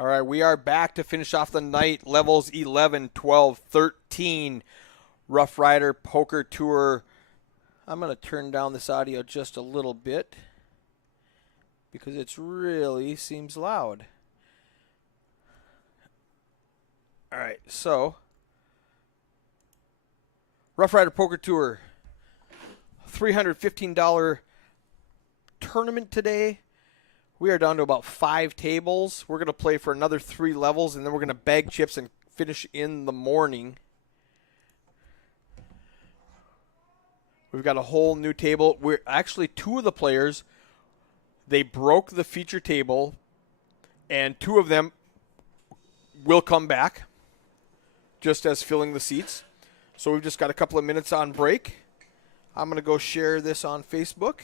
All right, we are back to finish off the night. Levels 11, 12, 13. Roughrider Poker Tour. I'm going to turn down this audio just a little bit because it really seems loud. All right, so Roughrider Poker Tour, $315 tournament today. We are down to about 5 tables. We're going to play for another 3 levels, and then we're going to bag chips and finish in the morning. We've got a whole new table. We're actually 2 of the players, they broke the feature table, and 2 of them will come back just as filling the seats. So we've just got a couple of minutes on break. I'm going to go share this on Facebook.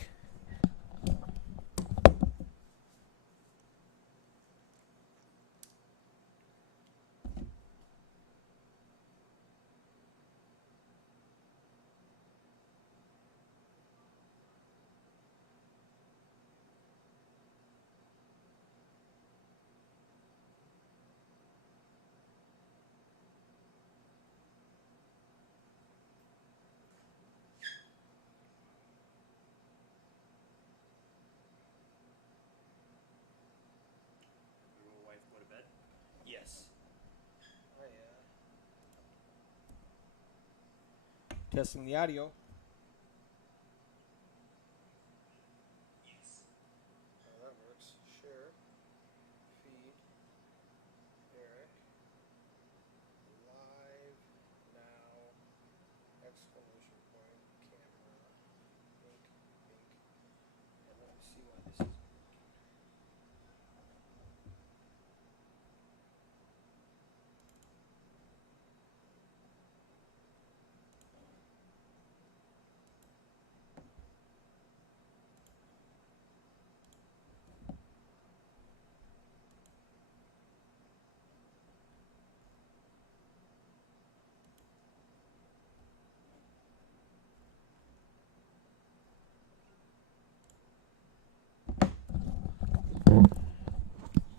Testing the audio. Yes. Oh, that works. Share. Feed. Eric. Live. Now. Exclamation point. Camera. Pink. Pink. And let me see why this is.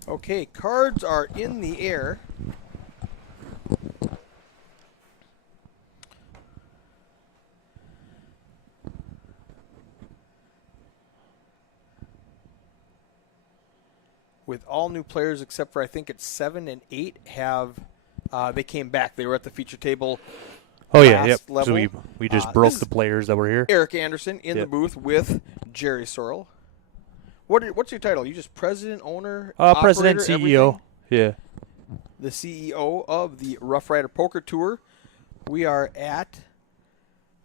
Okay, cards are in the air. With all new players except for I think it's 7 and 8 have they came back. They were at the feature table. Oh yeah, yep. Level. So we just broke the players that were here. Eric Anderson in the booth with Jerry Sorrell. What's your title? You just president, owner, president, operator, CEO. Everything? Yeah. The CEO of the Roughrider Poker Tour. We are at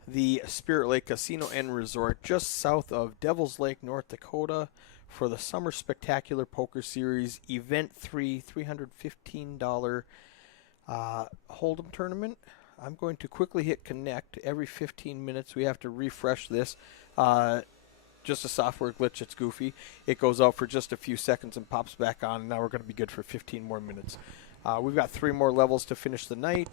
the Spirit Lake Casino and Resort just south of Devil's Lake, North Dakota for the Summer Spectacular Poker Series Event 3, $315 Hold'em tournament. I'm going to quickly hit connect. Every 15 minutes we have to refresh this. Just a software glitch. It's goofy. It goes out for just a few seconds and pops back on. Now we're going to be good for 15 more minutes. We've got 3 more levels to finish the night.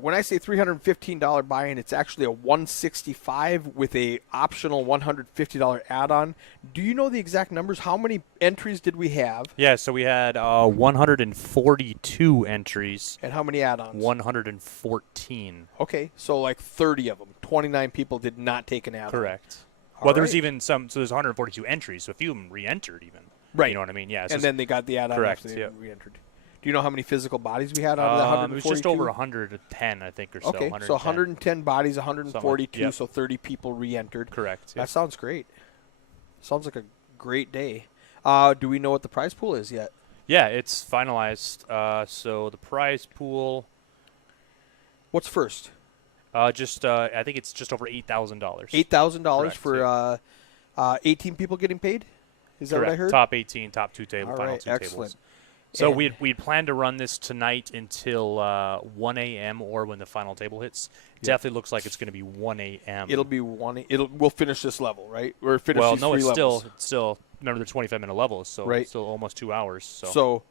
When I say $315 buy-in, it's actually a $165 with a optional $150 add-on. Do you know the exact numbers? How many entries did we have? Yeah, so we had 142 entries. And how many add-ons? 114. Okay, so like 30 of them. 29 people did not take an add-on. Correct. All well, there was right. even some, so there's 142 entries, so a few of them re-entered even. Right. You know what I mean? Yeah. So and then they got the add-on correct, after they yep. re-entered. Do you know how many physical bodies we had out of that 142? It was just over 110, I think, or so. Okay, so 110 bodies, 142, yep. so 30 people re-entered. Correct. That Yep. sounds great. Sounds like a great day. Do we know what the prize pool is yet? Yeah, it's finalized. So the prize pool. What's first? I think it's just over $8,000. $8,000 for 18 people getting paid? Is that Correct. what I heard? Top 18, top 2 table, All final right, 2 excellent. tables. So And we'd planned to run this tonight until 1 a.m. or when the final table hits. Definitely looks like it's going to be 1 a.m. It'll be one. We'll finish this level, right? Or finish Well, these no, 3 it's levels. still. Remember, they're 25-minute levels, so Right. it's still almost 2 hours. So,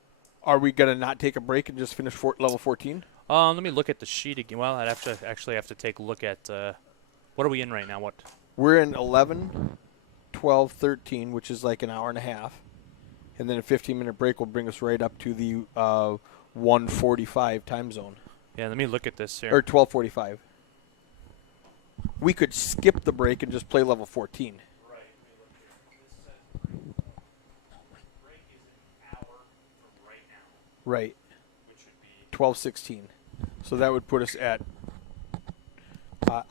are we gonna not take a break and just finish level 14? Let me look at the sheet again. Well, I'd actually have to take a look at what are we in right now? What? We're in 11, 12, 13, which is like an hour and a half. and then a 15-minute break will bring us right up to the 1:45 time zone, Yeah, let me look at this here. or 12:45. We could skip the break and just play level 14. Right. Let me look here. This says break is an hour from right now, Right. which would be 12:16. So that would put us at.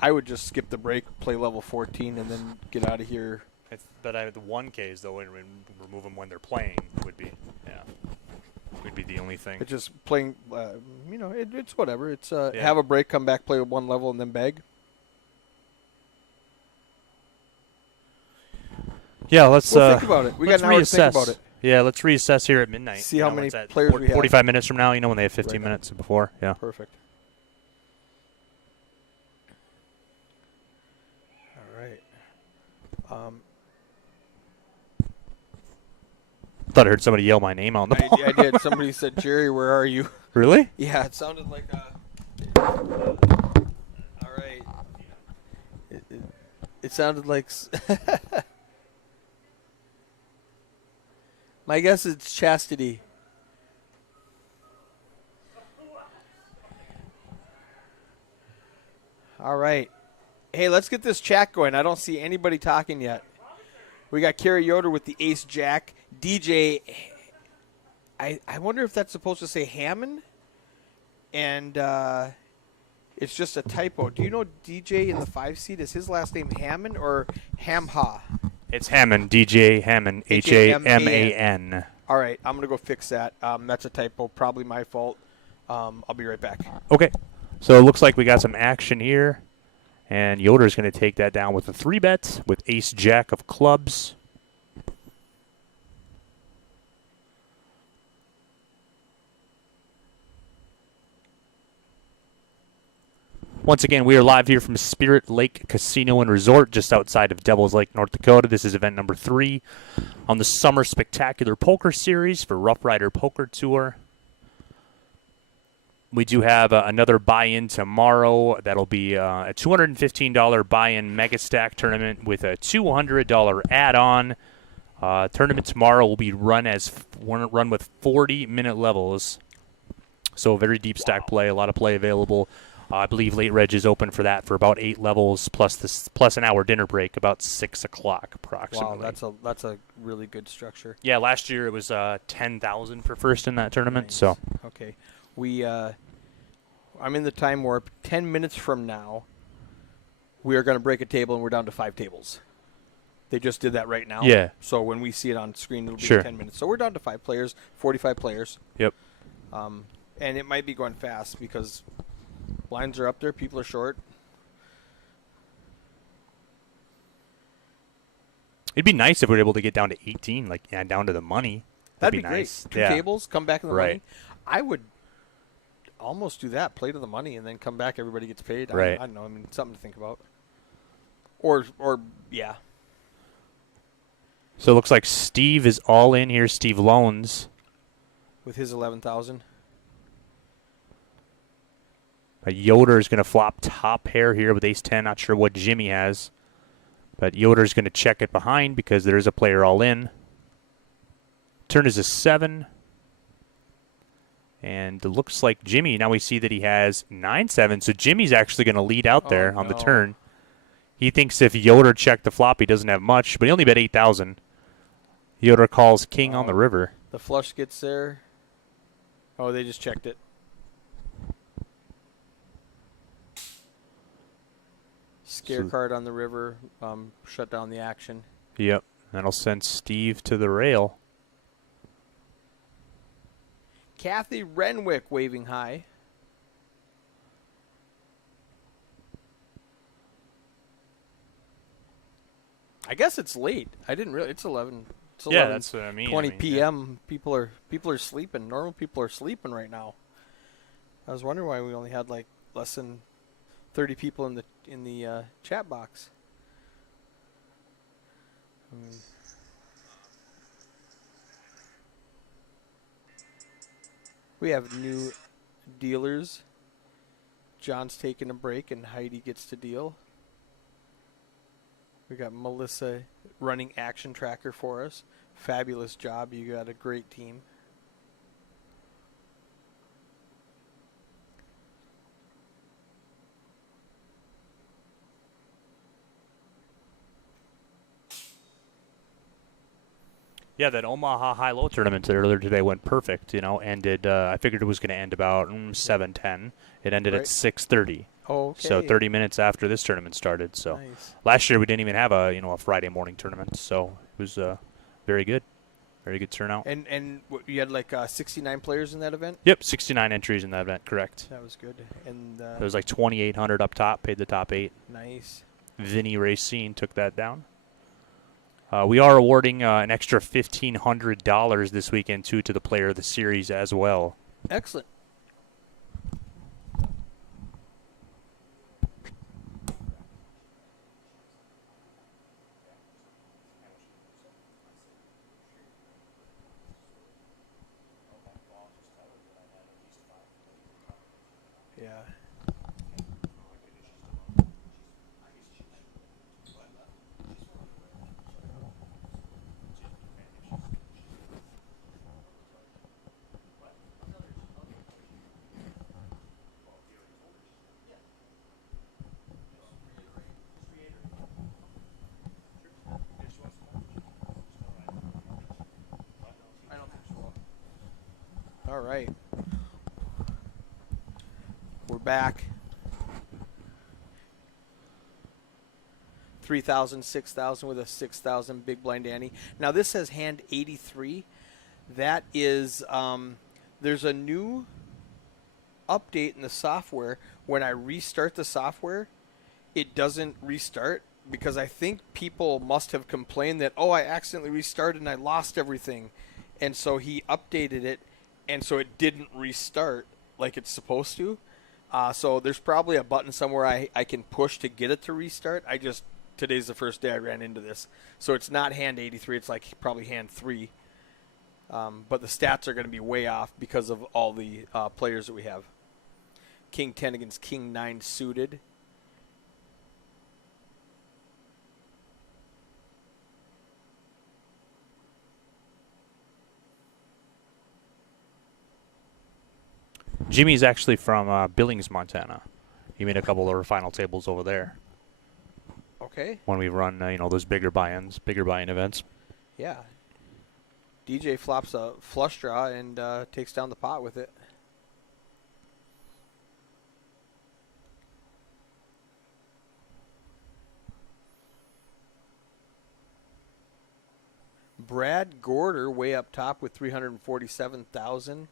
I would just skip the break, play level 14, and then get out of here. But the 1Ks though, and remove them when they're playing would be would be the only thing. It's just playing. It's whatever. It's Yeah. have a break, come back, play with one level, and then bag. Yeah, let's We'll think about it. We got let's an hour to think reassess. about it. Yeah, let's reassess here at midnight. See how many it's at players we have. 45 minutes from now. When they have 15 Right. minutes before. Yeah. Perfect. All right. Thought I heard somebody yell my name on the bar. I did. Somebody said, "Jerry, where are you?" Really? Yeah, it sounded like. All right. It sounded like. My guess it's chastity. All right. Hey, let's get this chat going. I don't see anybody talking yet. We got Kerry Yoder with the Ace Jack. DJ, I wonder if that's supposed to say Hammond? And it's just a typo. Do you know DJ in the 5 seat? Is his last name Hammond or Hamha? It's Hammond, DJ Hammond, Haman. All right, I'm going to go fix that. That's a typo, probably my fault. I'll be right back. Okay. So it looks like we got some action here. And Yoder's going to take that down with a 3-bet with Ace Jack of clubs. Once again, we are live here from Spirit Lake Casino and Resort, just outside of Devil's Lake, North Dakota. This is event number 3 on the Summer Spectacular Poker Series for Roughrider Poker Tour. We do have another buy-in tomorrow. That'll be a $215 buy-in Mega Stack tournament with a $200 add-on. Tournament tomorrow will be run with 40-minute levels. So very deep stack play, a lot of play available. I believe late reg is open for that for about 8 levels plus an hour dinner break, about 6 o'clock approximately. Wow, that's a really good structure. Yeah, last year it was 10,000 for first in that tournament. Nice. So okay, I'm in the time warp. 10 minutes from now, we are going to break a table and we're down to 5 tables. They just did that right now. Yeah. So when we see it on screen, it'll be Sure. 10 minutes. So we're down to 5 players, 45 players. Yep. And it might be going fast because lines are up there, people are short. It'd be nice if we were able to get down to 18, down to the money. That'd be nice. great. 2 Yeah. tables, come back in the Right. money. I would almost do that, play to the money, and then come back, everybody gets paid. Right. I don't know. I mean, something to think about. Or yeah. So it looks like Steve is all in here. Steve Loans. With his 11,000. Yoder is going to flop top pair here with ace-10. Not sure what Jimmy has. But Yoder is going to check it behind because there is a player all in. Turn is a 7. And it looks like Jimmy, now we see that he has 9-7. So Jimmy's actually going to lead out there on the turn. He thinks if Yoder checked the flop, he doesn't have much, but he only bet 8,000. Yoder calls king on the river. The flush gets there. Oh, they just checked it. Scare card on the river. Shut down the action. Yep. That'll send Steve to the rail. Kathy Renwick waving high. I guess it's late. I didn't really. It's 11. It's 11. Yeah, that's what I mean. 20 p.m. People are sleeping. Normal people are sleeping right now. I was wondering why we only had like less than 30 people in the chat box. We have new dealers. John's taking a break and Heidi gets to deal. We got Melissa running action tracker for us. fabulous job. You got a great team. Yeah, that Omaha high-low tournament earlier today went perfect. Ended. I figured it was going to end about 7:10. It ended at 6:30. Oh, okay. So 30 minutes after this tournament started. So nice. Last year we didn't even have a Friday morning tournament. So it was very good. Very good turnout. And you had like 69 players in that event? Yep, 69 entries in that event, correct. That was good. And There was like 2,800 up top, paid the top 8. Nice. Vinny Racine took that down. We are awarding an extra $1,500 this weekend, too, to the player of the series as well. Excellent. Yeah. All right. We're back. 3,000, 6,000 with a 6,000 big blind ante. Now this says hand 83. That is, there's a new update in the software. When I restart the software, it doesn't restart because I think people must have complained that, oh, I accidentally restarted and I lost everything. And so he updated it, and so it didn't restart like it's supposed to. So there's probably a button somewhere I can push to get it to restart. Today's the first day I ran into this. So it's not hand 83. It's like probably hand 3. But the stats are going to be way off because of all the players that we have. King 10 against King 9 suited. Jimmy's actually from Billings, Montana. He made a couple of our final tables over there. Okay. When we run, those bigger buy-in events. Yeah. DJ flops a flush draw and takes down the pot with it. Brad Gorder way up top with 347,000.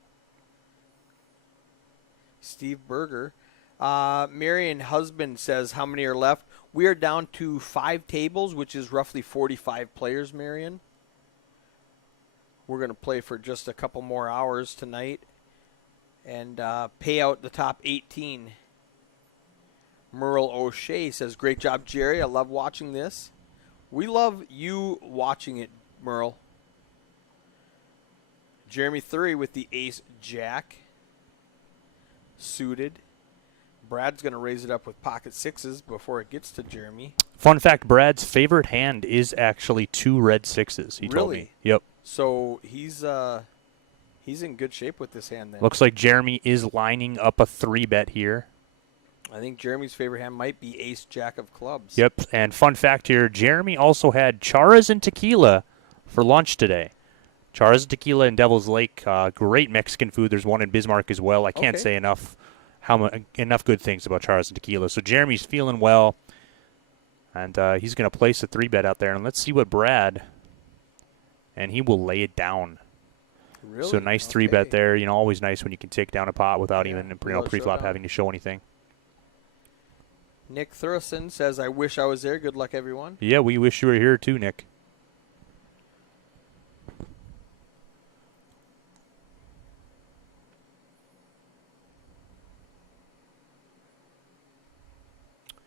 Steve Berger. Marion Husband says, how many are left? We are down to 5 tables, which is roughly 45 players, Marion. We're going to play for just a couple more hours tonight and pay out the top 18. Merle O'Shea says, great job, Jerry. I love watching this. We love you watching it, Merle. Jeremy Thury with the ace jack. Suited. Brad's going to raise it up with pocket 6s before it gets to Jeremy. Fun fact, Brad's favorite hand is actually 2 red 6s, he told me. Yep. So he's in good shape with this hand then. Looks like Jeremy is lining up a 3-bet here. I think Jeremy's favorite hand might be ace jack of clubs. Yep, and fun fact here, Jeremy also had charas and tequila for lunch today. Charas and tequila in Devil's Lake, great Mexican food. There's one in Bismarck as well. I can't say enough good things about charas and tequila. So Jeremy's feeling well, and he's going to place a 3-bet out there. And let's see what Brad, and he will lay it down. Really? So nice 3-bet there. Always nice when you can take down a pot without even pre-flop having to show anything. Nick Thurison says, I wish I was there. Good luck, everyone. Yeah, we wish you were here too, Nick.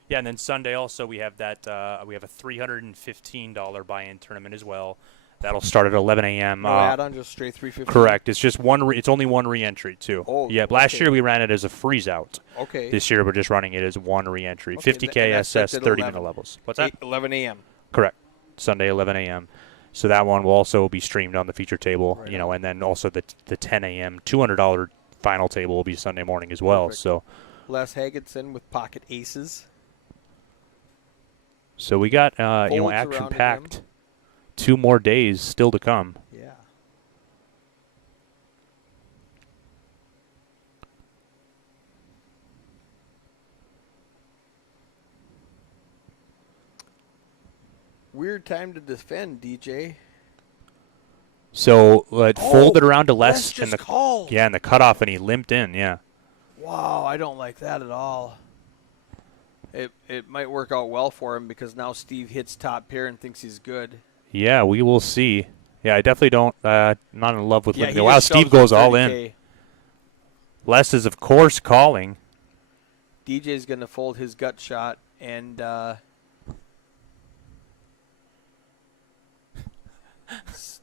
Yeah, and then Sunday also we have that we have a $315 buy-in tournament as well. That'll start at 11 a.m. No add-on, just straight 350. Correct. It's just one. It's only one re-entry too. Oh, yeah. Last year we ran it as a freeze-out. Okay. This year we're just running it as one re-entry. Okay, 50K SS, 30-minute levels. What's that? 11 a.m. Correct. Sunday, 11 a.m. So that one will also be streamed on the feature table, Right you know, on. and then also the 10 a.m. $200 final table will be Sunday morning as well. Perfect. Les Hagenson with pocket aces. So we got Folds action around him. packed. 2 more days still to come. Yeah. Weird time to defend, DJ. So it folded around to Les Les just in the called. in the cutoff, and he limped in. Yeah. Wow, I don't like that at all. It might work out well for him because now Steve hits top pair and thinks he's good. Yeah, we will see. Yeah, I definitely don't. Not in love with Yeah, limping. he Wow, just Steve shoves goes for all 30K. in. Les is of course calling. DJ's gonna fold his gut shot and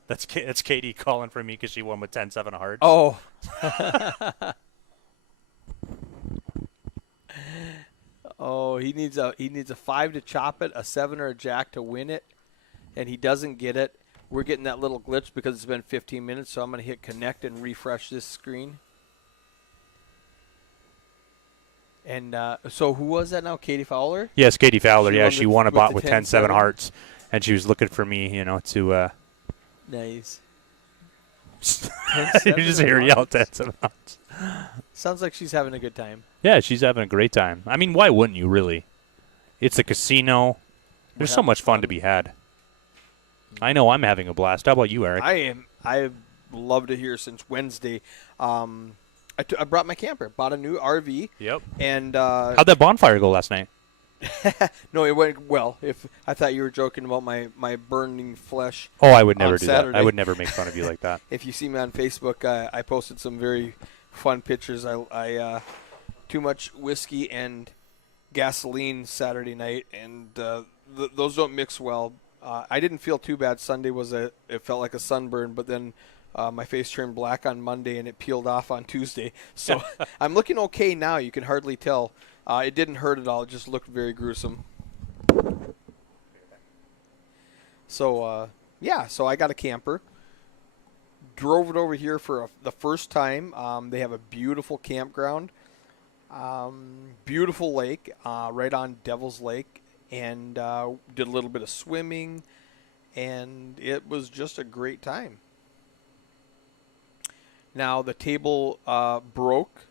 That's Katie calling for me because she won with 10-7 of hearts. oh. Oh, he needs a 5 to chop it, a 7 or a jack to win it, and he doesn't get it. We're getting that little glitch because it's been 15 minutes, so I'm going to hit connect and refresh this screen. And so who was that now? Katie Fowler? Yes, Katie Fowler. She yeah, won she with- won a with bot the with 10-7. 10-7 hearts, and she was looking for me, to. Nice. You just hear her yell 10-7 hearts. Sounds like she's having a good time. Yeah, she's having a great time. I mean, why wouldn't you, really? It's a casino. There's so having much fun fun. to be had. I know I'm having a blast. How about you, Eric? I've loved it here since Wednesday. I brought my camper, bought a new RV, Yep. and How'd that bonfire go last night? no, it went well. If I thought you were joking about my burning flesh. Oh, I would never On do Saturday. that. I would never make fun of you like that. If you see me on Facebook, I posted some very fun pictures. I too much whiskey and gasoline Saturday night, and those don't mix well. I didn't feel too bad. Sunday it felt like a sunburn, but then my face turned black on Monday and it peeled off on Tuesday. So I'm looking okay now. You can hardly tell. It didn't hurt at all. It just looked very gruesome. So so I got a camper. Drove it over here for the first time. They have a beautiful campground, beautiful lake right on Devil's Lake, and did a little bit of swimming, and it was just a great time. Now the table broke,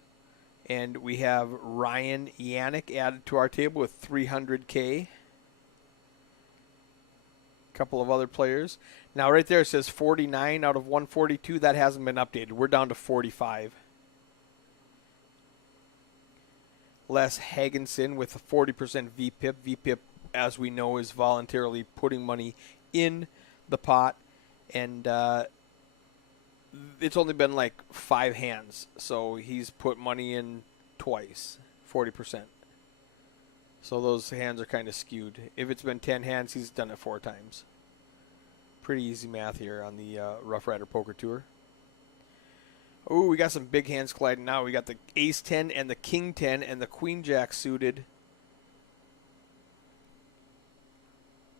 and we have Ryan Yannick added to our table with 300K. A couple of other players. Now right there it says 49 out of 142. That hasn't been updated. We're down to 45. Les Hagenson with a 40% VPIP. VPIP, as we know, is voluntarily putting money in the pot. And it's only been like 5 hands. So he's put money in twice, 40%. So those hands are kind of skewed. If it's been 10 hands, he's done it 4 times. Pretty easy math here on the Roughrider Poker Tour. Ooh, we got some big hands colliding now. We got the Ace 10 and the King 10 and the Queen Jack suited.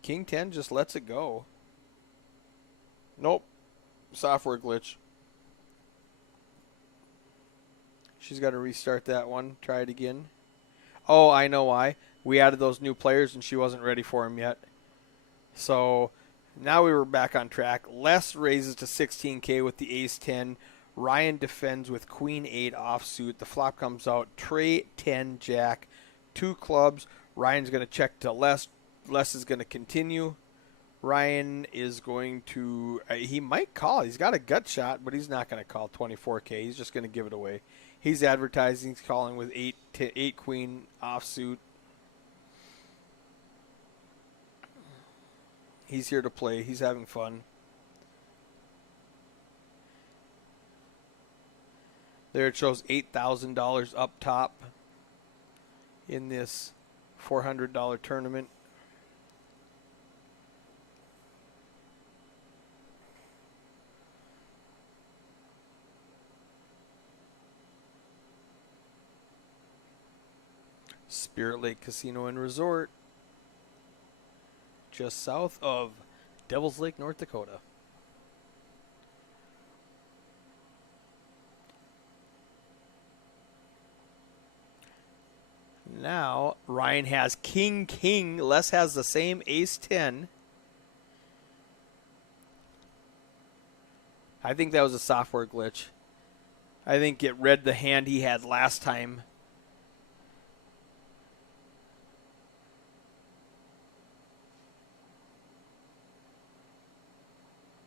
King 10 just lets it go. Nope. Software glitch. She's got to restart that one. Try it again. Oh, I know why. We added those new players and she wasn't ready for them yet. So now we were back on track. Les raises to 16K with the Ace 10. Ryan defends with Queen 8 offsuit. The flop comes out. Trey 10 Jack. 2 clubs. Ryan's going to check to Les. Les is going to continue. Ryan is going to he might call. He's got a gut shot, but he's not going to call 24K. He's just going to give it away. He's advertising. He's calling with 8 Queen offsuit. He's here to play. He's having fun. There it shows $8,000 up top in this $400 tournament. Spirit Lake Casino and Resort, just south of Devil's Lake, North Dakota. Now, Ryan has King, King. Les has the same Ace 10. I think that was a software glitch. I think it read the hand he had last time.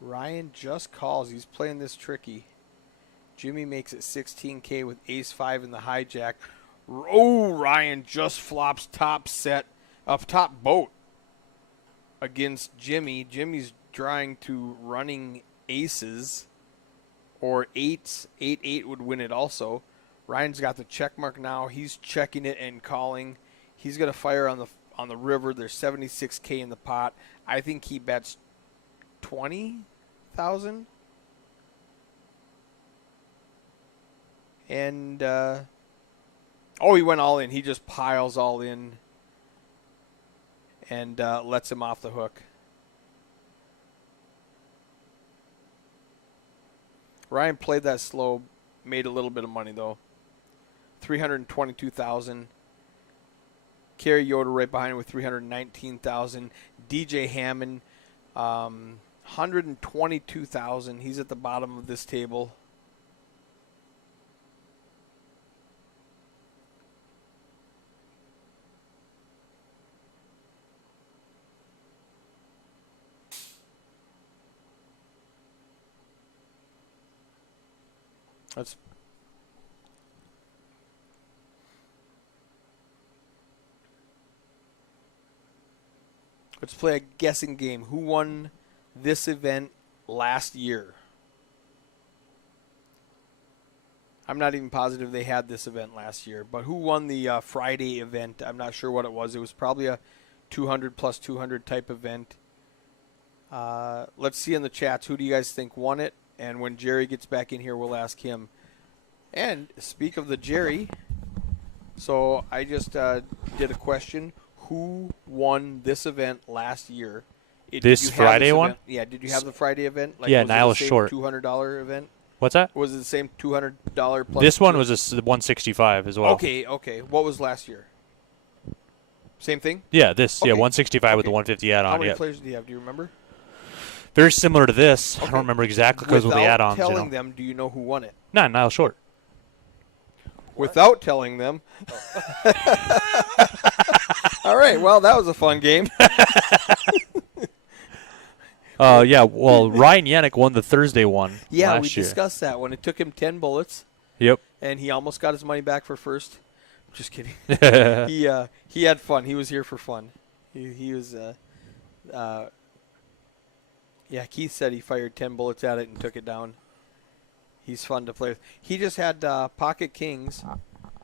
Ryan just calls. He's playing this tricky. Jimmy makes it 16K with Ace 5 in the hijack. Oh, Ryan just flops top set, up top boat against Jimmy. Jimmy's trying to running aces or eights. 8-8 would win it also. Ryan's got the check mark now. He's checking it and calling. He's going to fire on the river. There's 76K in the pot. I think he bets 20,000. And he went all in. He just piles all in and lets him off the hook. Ryan played that slow, made a little bit of money though. 322,000. Kerry Yoder right behind him with 319,000. DJ Hammond, 122,000. He's at the bottom of this table. Let's play a guessing game. Who won this event last year? I'm not even positive they had this event last year, but who won the Friday event? I'm not sure what it was. It was probably a 200 plus 200 type event. Let's see in the chats. Who do you guys think won it? And when Jerry gets back in here, we'll ask him. And speak of the Jerry, so I just did a question. Who won this event last year? This Friday one? Yeah, did you have the Friday event? Yeah, Niall Short. $200 event? What's that? Was it the same $200 plus? This one was a 165 as well. Okay. What was last year? Same thing? Yeah, this. Okay. Yeah, 165 with the 150 add-on. How many players do you have? Do you remember? Very similar to this. Okay. I don't remember exactly because of the add-ons. Without telling them, do you know who won it? No, Niall Short. Without telling them. All right, well, that was a fun game. Yeah, well, Ryan Yannick won the Thursday one Yeah, last we year. discussed that one. It took him 10 bullets. Yep. And he almost got his money back for first. Just kidding. He had fun. He was here for fun. He was Keith said he fired 10 bullets at it and took it down. He's fun to play with. He just had pocket kings,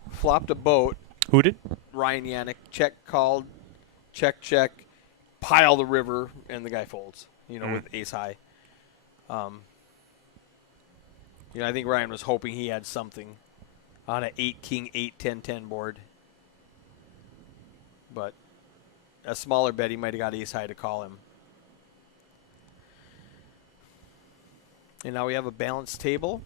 flopped a boat. Who did? Ryan Yannick. Check called, check, pile the river, and the guy folds, with ace high. I think Ryan was hoping he had something on an 8-king, 8-10-10 board. But a smaller bet, he might have got ace high to call him. And now we have a balanced table.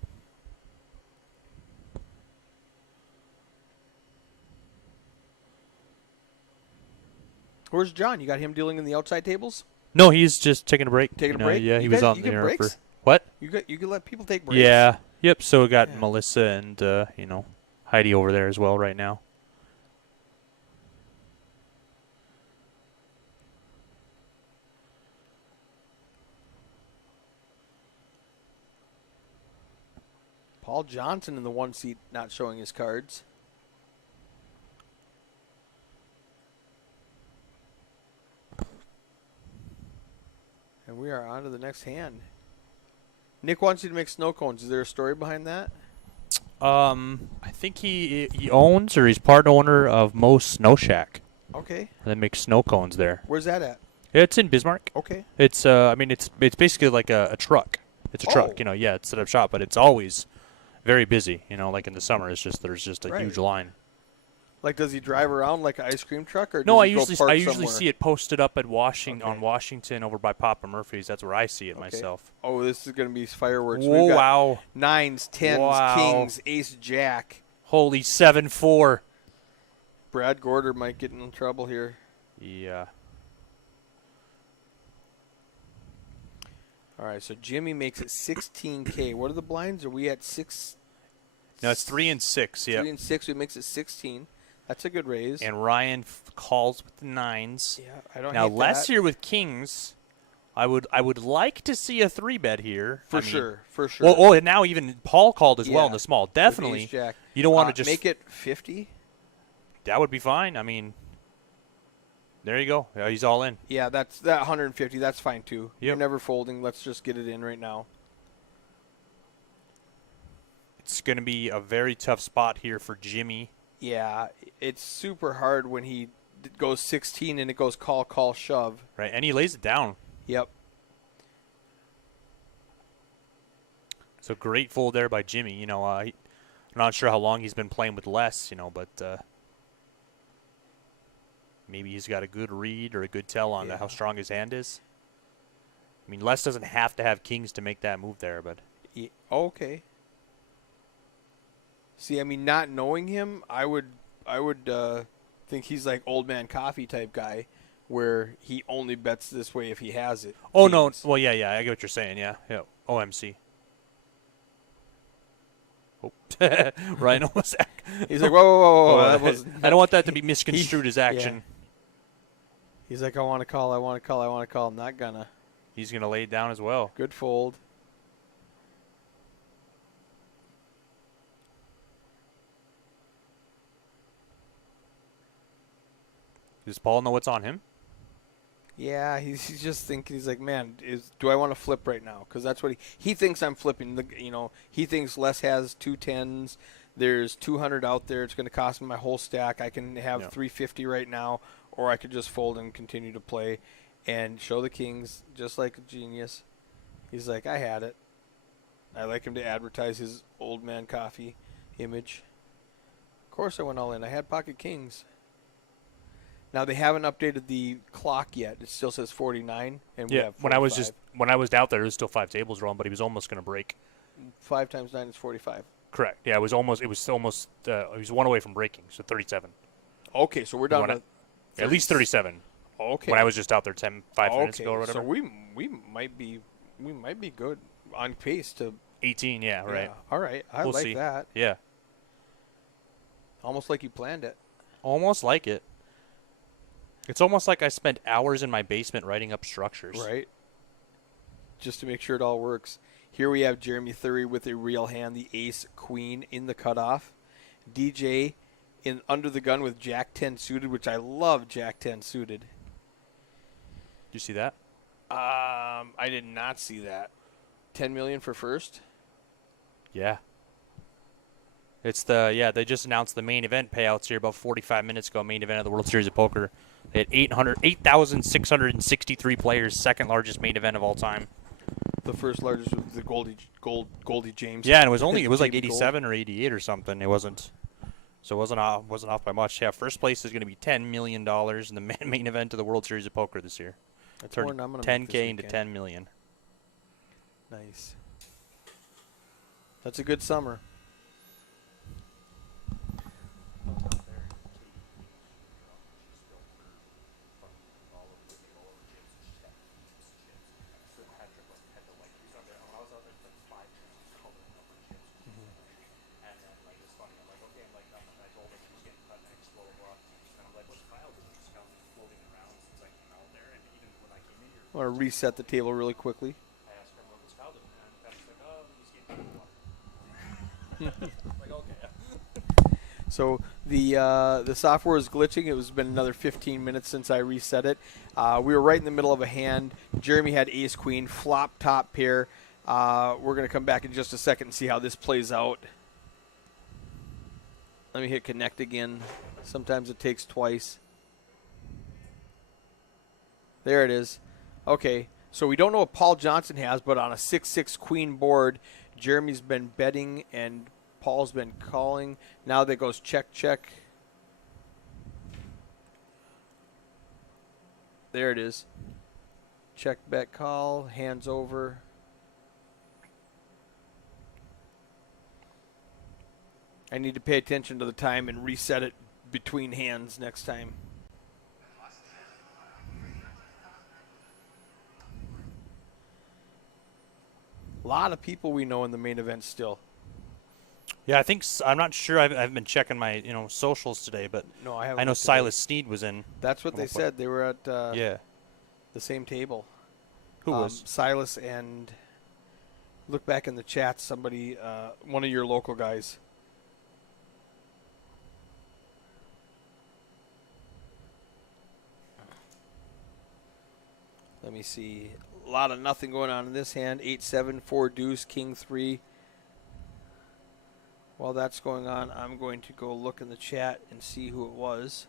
Where's John? You got him dealing in the outside tables? No, he's just taking a break. Taking a break? Yeah, You he was guys- on you the get air breaks? for what? You can let people take breaks. Yeah. Yep. So we got Yeah. Melissa and Heidi over there as well right now. Paul Johnson in the one seat not showing his cards. And we are on to the next hand. Nick wants you to make snow cones. Is there a story behind that? I think he owns or he's part owner of Moe's Snow Shack. Okay. They make snow cones there. Where's that at? It's in Bismarck. Okay. It's it's basically like a truck. It's a truck, Oh. it's set up shop, but it's always very busy. Like in the summer, there's just a Right. huge line. Like, does he drive around like an ice cream truck, or does No, I he go usually park I usually somewhere? see it posted up at on Okay. Washington over by Papa Murphy's. That's where I see it Okay. myself. Oh, this is going to be fireworks. Whoa, We've got wow. nines, tens, Wow. kings, ace, jack. Holy 7-4. Brad Gorder might get in trouble here. Yeah. All right, so Jimmy makes it 16K. What are the blinds? Are we at 6? No, it's 3 and 6. Yeah. 3 and 6. It makes it 16. That's a good raise. And Ryan calls with the 9s. Yeah, I don't Now hate Les that. here with kings. I would like to see a 3-bet here. For I mean, sure, for sure. Well, and now even Paul called as well Yeah, in the small. with Definitely. ace, jack. You don't want to just make it 50. That would be fine. I mean, there you go. Yeah, he's all in. Yeah, that's that 150. That's fine too. You're Yep. never folding. Let's just get it in right now. It's going to be a very tough spot here for Jimmy. Yeah, it's super hard when he goes 16 and it goes call, call, shove. Right, and he lays it down. Yep. So great fold there by Jimmy. You know, I'm not sure how long he's been playing with Les, you know, but maybe he's got a good read or a good tell on how strong his hand is. I mean, Les doesn't have to have kings to make that move there, but Okay. See, I mean, not knowing him, I would think he's like old man coffee type guy, where he only bets this way if he has it. oh no, Kings. well yeah, I get what you're saying. Yeah, OMC. Oh, Ryan almost. He's like, whoa, Oh, that was. I don't want that to be misconstrued as action. Yeah. He's like, I want to call, I want to call, I want to call. I'm not gonna. He's gonna lay it down as well. Good fold. Does Paul know what's on him? Yeah, he's just thinking. He's like, man, do I want to flip right now? Because that's what he thinks I'm flipping. He thinks Les has 2 10s. There's 200 out there. It's going to cost me my whole stack. I can have 350 right now, or I could just fold and continue to play and show the kings just like a genius. He's like, I had it. I like him to advertise his old man coffee image. Of course I went all in. I had pocket kings. Now they haven't updated the clock yet. It still says 49, and we have 45. when I was out there, it was still 5 tables wrong, but he was almost going to break. 5 times 9 is 45. Correct. Yeah, it was almost. He was one away from breaking, so 37. Okay, so we're down to at least 37. Okay. When I was just out there 5 minutes ago or whatever. So we might be good on pace to 18. Yeah, right. Yeah. All right, I We'll like see. that. Yeah, Almost like you planned it. almost like it. It's almost like I spent hours in my basement writing up structures. Right. Just to make sure it all works. Here we have Jeremy Thury with a real hand, the ace queen in the cutoff. DJ in under the gun with Jack 10 suited, which I love Jack 10 suited. Did you see that? I did not see that. 10 million for first? Yeah. They just announced the main event payouts here about 45 minutes ago, main event of the World Series of Poker. They had 8,663 players, second largest main event of all time. The first largest was the Goldie James. Yeah, and it was like Jamie 87 or 88 or something. It wasn't off by much. Yeah, first place is going to be $10 million in the main event of the World Series of Poker this year. That's more than I'm gonna make 10K this into weekend. 10 million. Nice. That's a good summer. I want to reset the table really quickly. So the software is glitching. It was been another 15 minutes since I reset it. We were right in the middle of a hand. Jeremy had ace queen, flop top pair. We're going to come back in just a second and see how this plays out. Let me hit connect again. Sometimes it takes twice. There it is. Okay, so we don't know what Paul Johnson has, but on a 6-6 queen board, Jeremy's been betting and Paul's been calling. Now that goes check, check. There it is. Check bet call, hands over. I need to pay attention to the time and reset it between hands next time. A lot of people we know in the main event still. Yeah, I think I'm not sure. I've been checking my socials today, but No, I haven't. I know looked today. Silas Sneed was in. That's what they said. They were at Yeah. the same table. Who was? Silas and look back in the chat. Somebody, one of your local guys. Let me see. A lot of nothing going on in this hand. 8-7, 4 deuce, king 3. While that's going on, I'm going to go look in the chat and see who it was.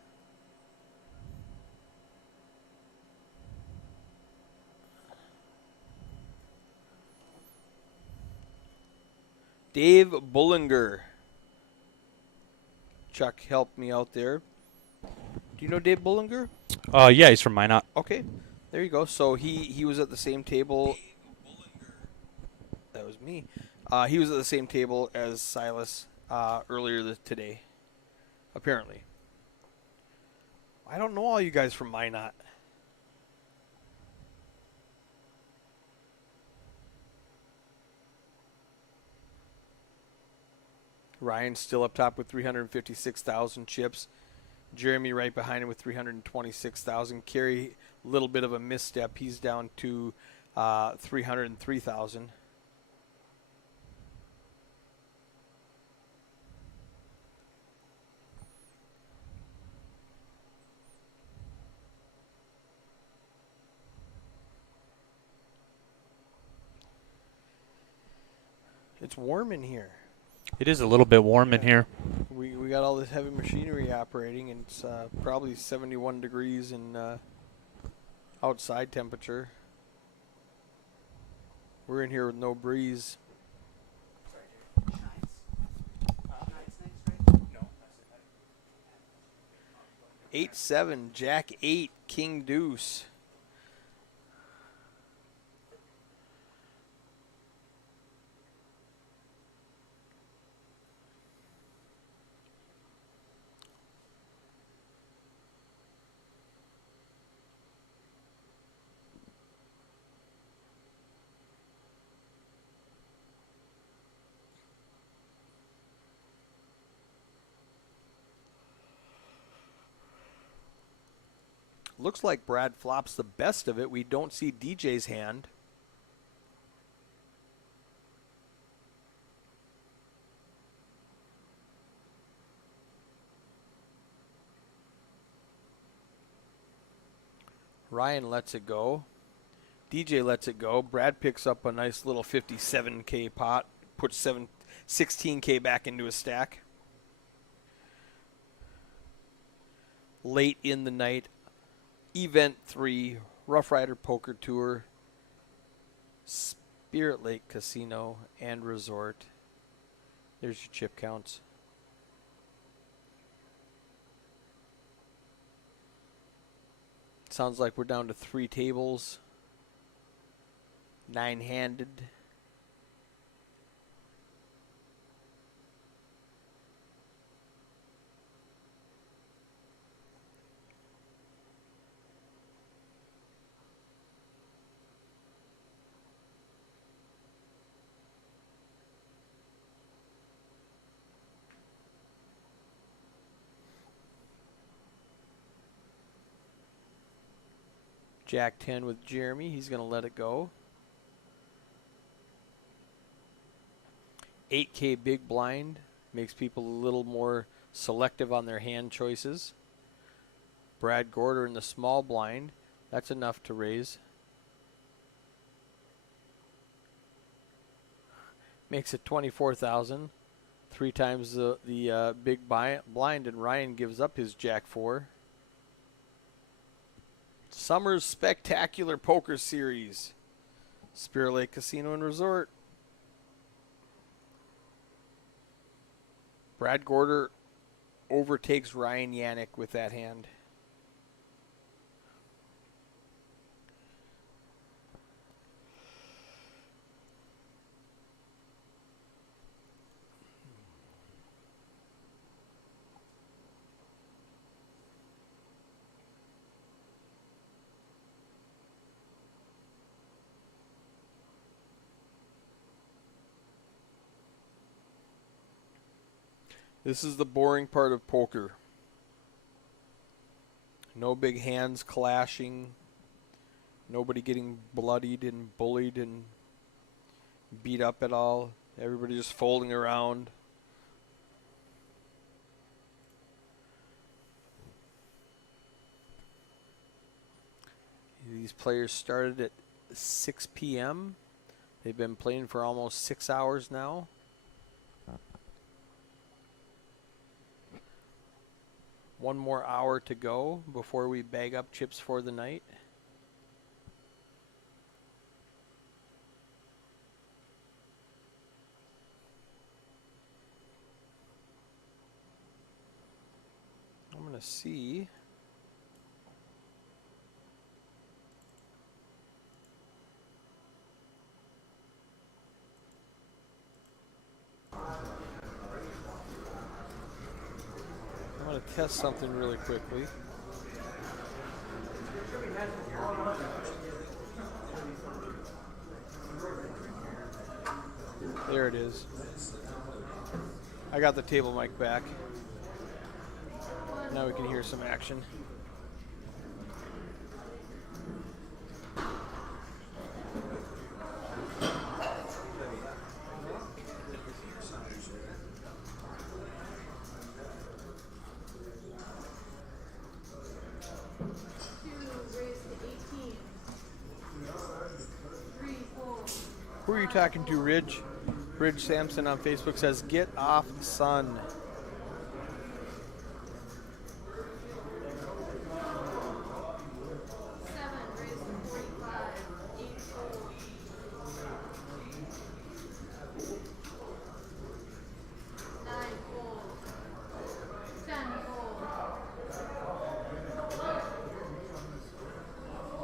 Dave Bullinger. Chuck helped me out there. Do you know Dave Bullinger? Yeah, he's from Minot. Okay, there you go. So he was at the same table. That was me. He was at the same table as Silas earlier today, apparently. I don't know all you guys from Minot. Ryan's still up top with 356,000 chips. Jeremy right behind him with 326,000. Kerry, a little bit of a misstep. He's down to 303,000. It's warm in here. It is a little bit warm in here. We got all this heavy machinery operating, and it's probably 71 degrees in outside temperature. We're in here with no breeze. 8-7, Jack 8, King Deuce. Looks like Brad flops the best of it. We don't see DJ's hand. Ryan lets it go. DJ lets it go. Brad picks up a nice little 57K pot. Puts 16K back into his stack. Late in the night. Event 3, Roughrider Poker Tour, Spirit Lake Casino and Resort. There's your chip counts. Sounds like we're down to 3 tables. 9-handed. Jack 10 with Jeremy. He's going to let it go. 8K big blind. Makes people a little more selective on their hand choices. Brad Gorder in the small blind. That's enough to raise. Makes it 24,000. 3 times the big blind, and Ryan gives up his Jack 4. Summer's Spectacular Poker Series. Spirit Lake Casino and Resort. Brad Gorder overtakes Ryan Yannick with that hand. This is the boring part of poker. No big hands clashing. Nobody getting bloodied and bullied and beat up at all. Everybody just folding around. These players started at 6 p.m. They've been playing for almost 6 hours now. One more hour to go before we bag up chips for the night. I'm going to see. I'm going to test something really quickly. There it is. I got the table mic back. Now we can hear some action. Who are you talking to, Ridge? Ridge Sampson on Facebook says, "Get off, son."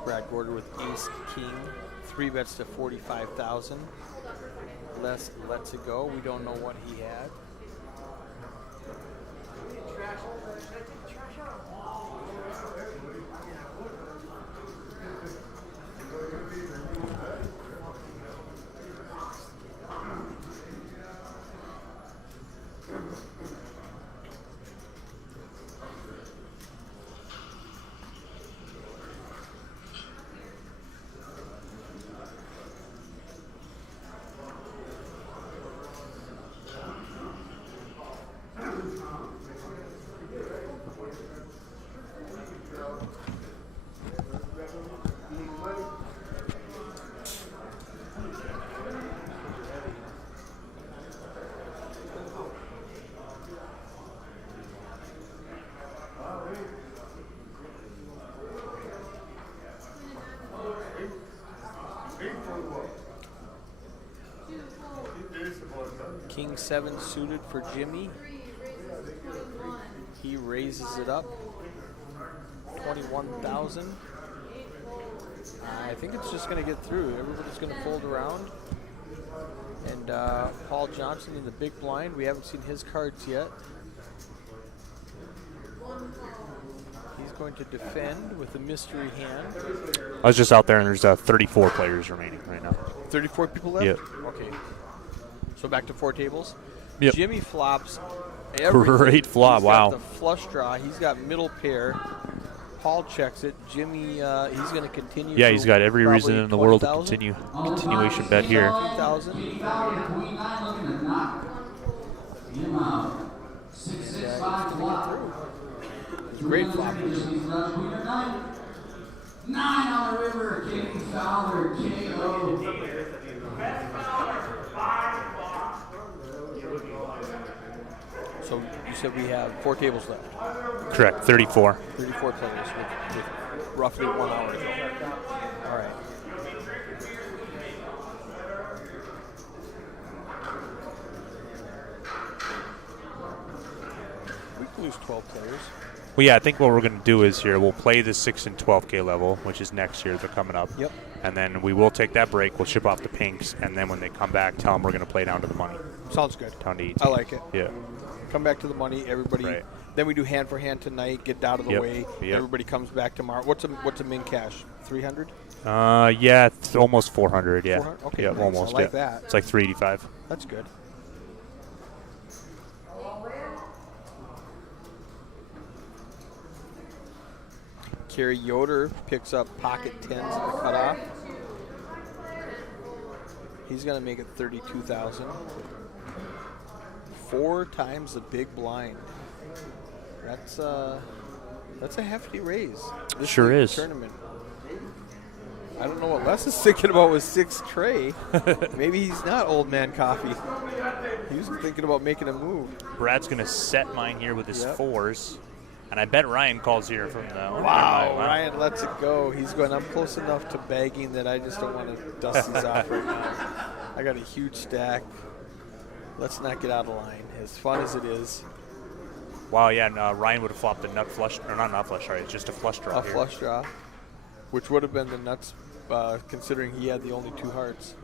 Brad Gorder with Ace King. 3 bets to 45,000. Les lets it go. We don't know what he had. King 7 suited for Jimmy. He raises it up. 21,000. I think it's just going to get through. Everybody's going to fold around. And Paul Johnson in the big blind. We haven't seen his cards yet. He's going to defend with a mystery hand. I was just out there, and there's 34 players remaining right now. 34 people left? Yep. Okay. So back to 4 tables. Yep. Jimmy flops everything. Great flop, He's wow. got the flush draw. He's got middle pair. Paul checks it. Jimmy, he's going to continue. Yeah, he's got every reason in the world to 20,000. continue. Continuation bet here. 20,000. It's a great flop. 9 on the river, King Fowler, KO. So you said we have 4 tables left. Correct, 34. 34 players with roughly 1 hour to go. All right. We can lose 12 players. Well, yeah, I think what we're going to do is here, we'll play the 6 and 12K level, which is next year. They're coming up. Yep. And then we will take that break. We'll ship off the pinks. And then when they come back, tell them we're going to play down to the money. Sounds good. Down to 18. I like it. Yeah. Come back to the money, everybody. Right. Then we do hand for hand tonight. Get out of the Yep. way. Yep. Everybody comes back tomorrow. What's a min cash? 300. Yeah, it's almost 400. Yeah. 400? Okay, yeah, nice. almost. I like yeah. that. It's like 385. That's good. Kerry Yoder picks up pocket 10s in the cutoff. He's going to make it 32,000. 4 times the big blind. That's a hefty raise. This Sure big is. Tournament. I don't know what Les is thinking about with 6 tray. Maybe he's not old man coffee. He was thinking about making a move. Brad's going to set mine here with his Yep. 4s. And I bet Ryan calls here from the... Wow, Ryan lets it go. He's going, I'm close enough to bagging that I just don't want to dust these off right now. I got a huge stack. Let's not get out of line. As fun as it is. Wow, yeah, and Ryan would have flopped a nut flush, or not nut flush, sorry, it's just a flush draw A here. flush draw, which would have been the nuts, considering he had the only 2 hearts.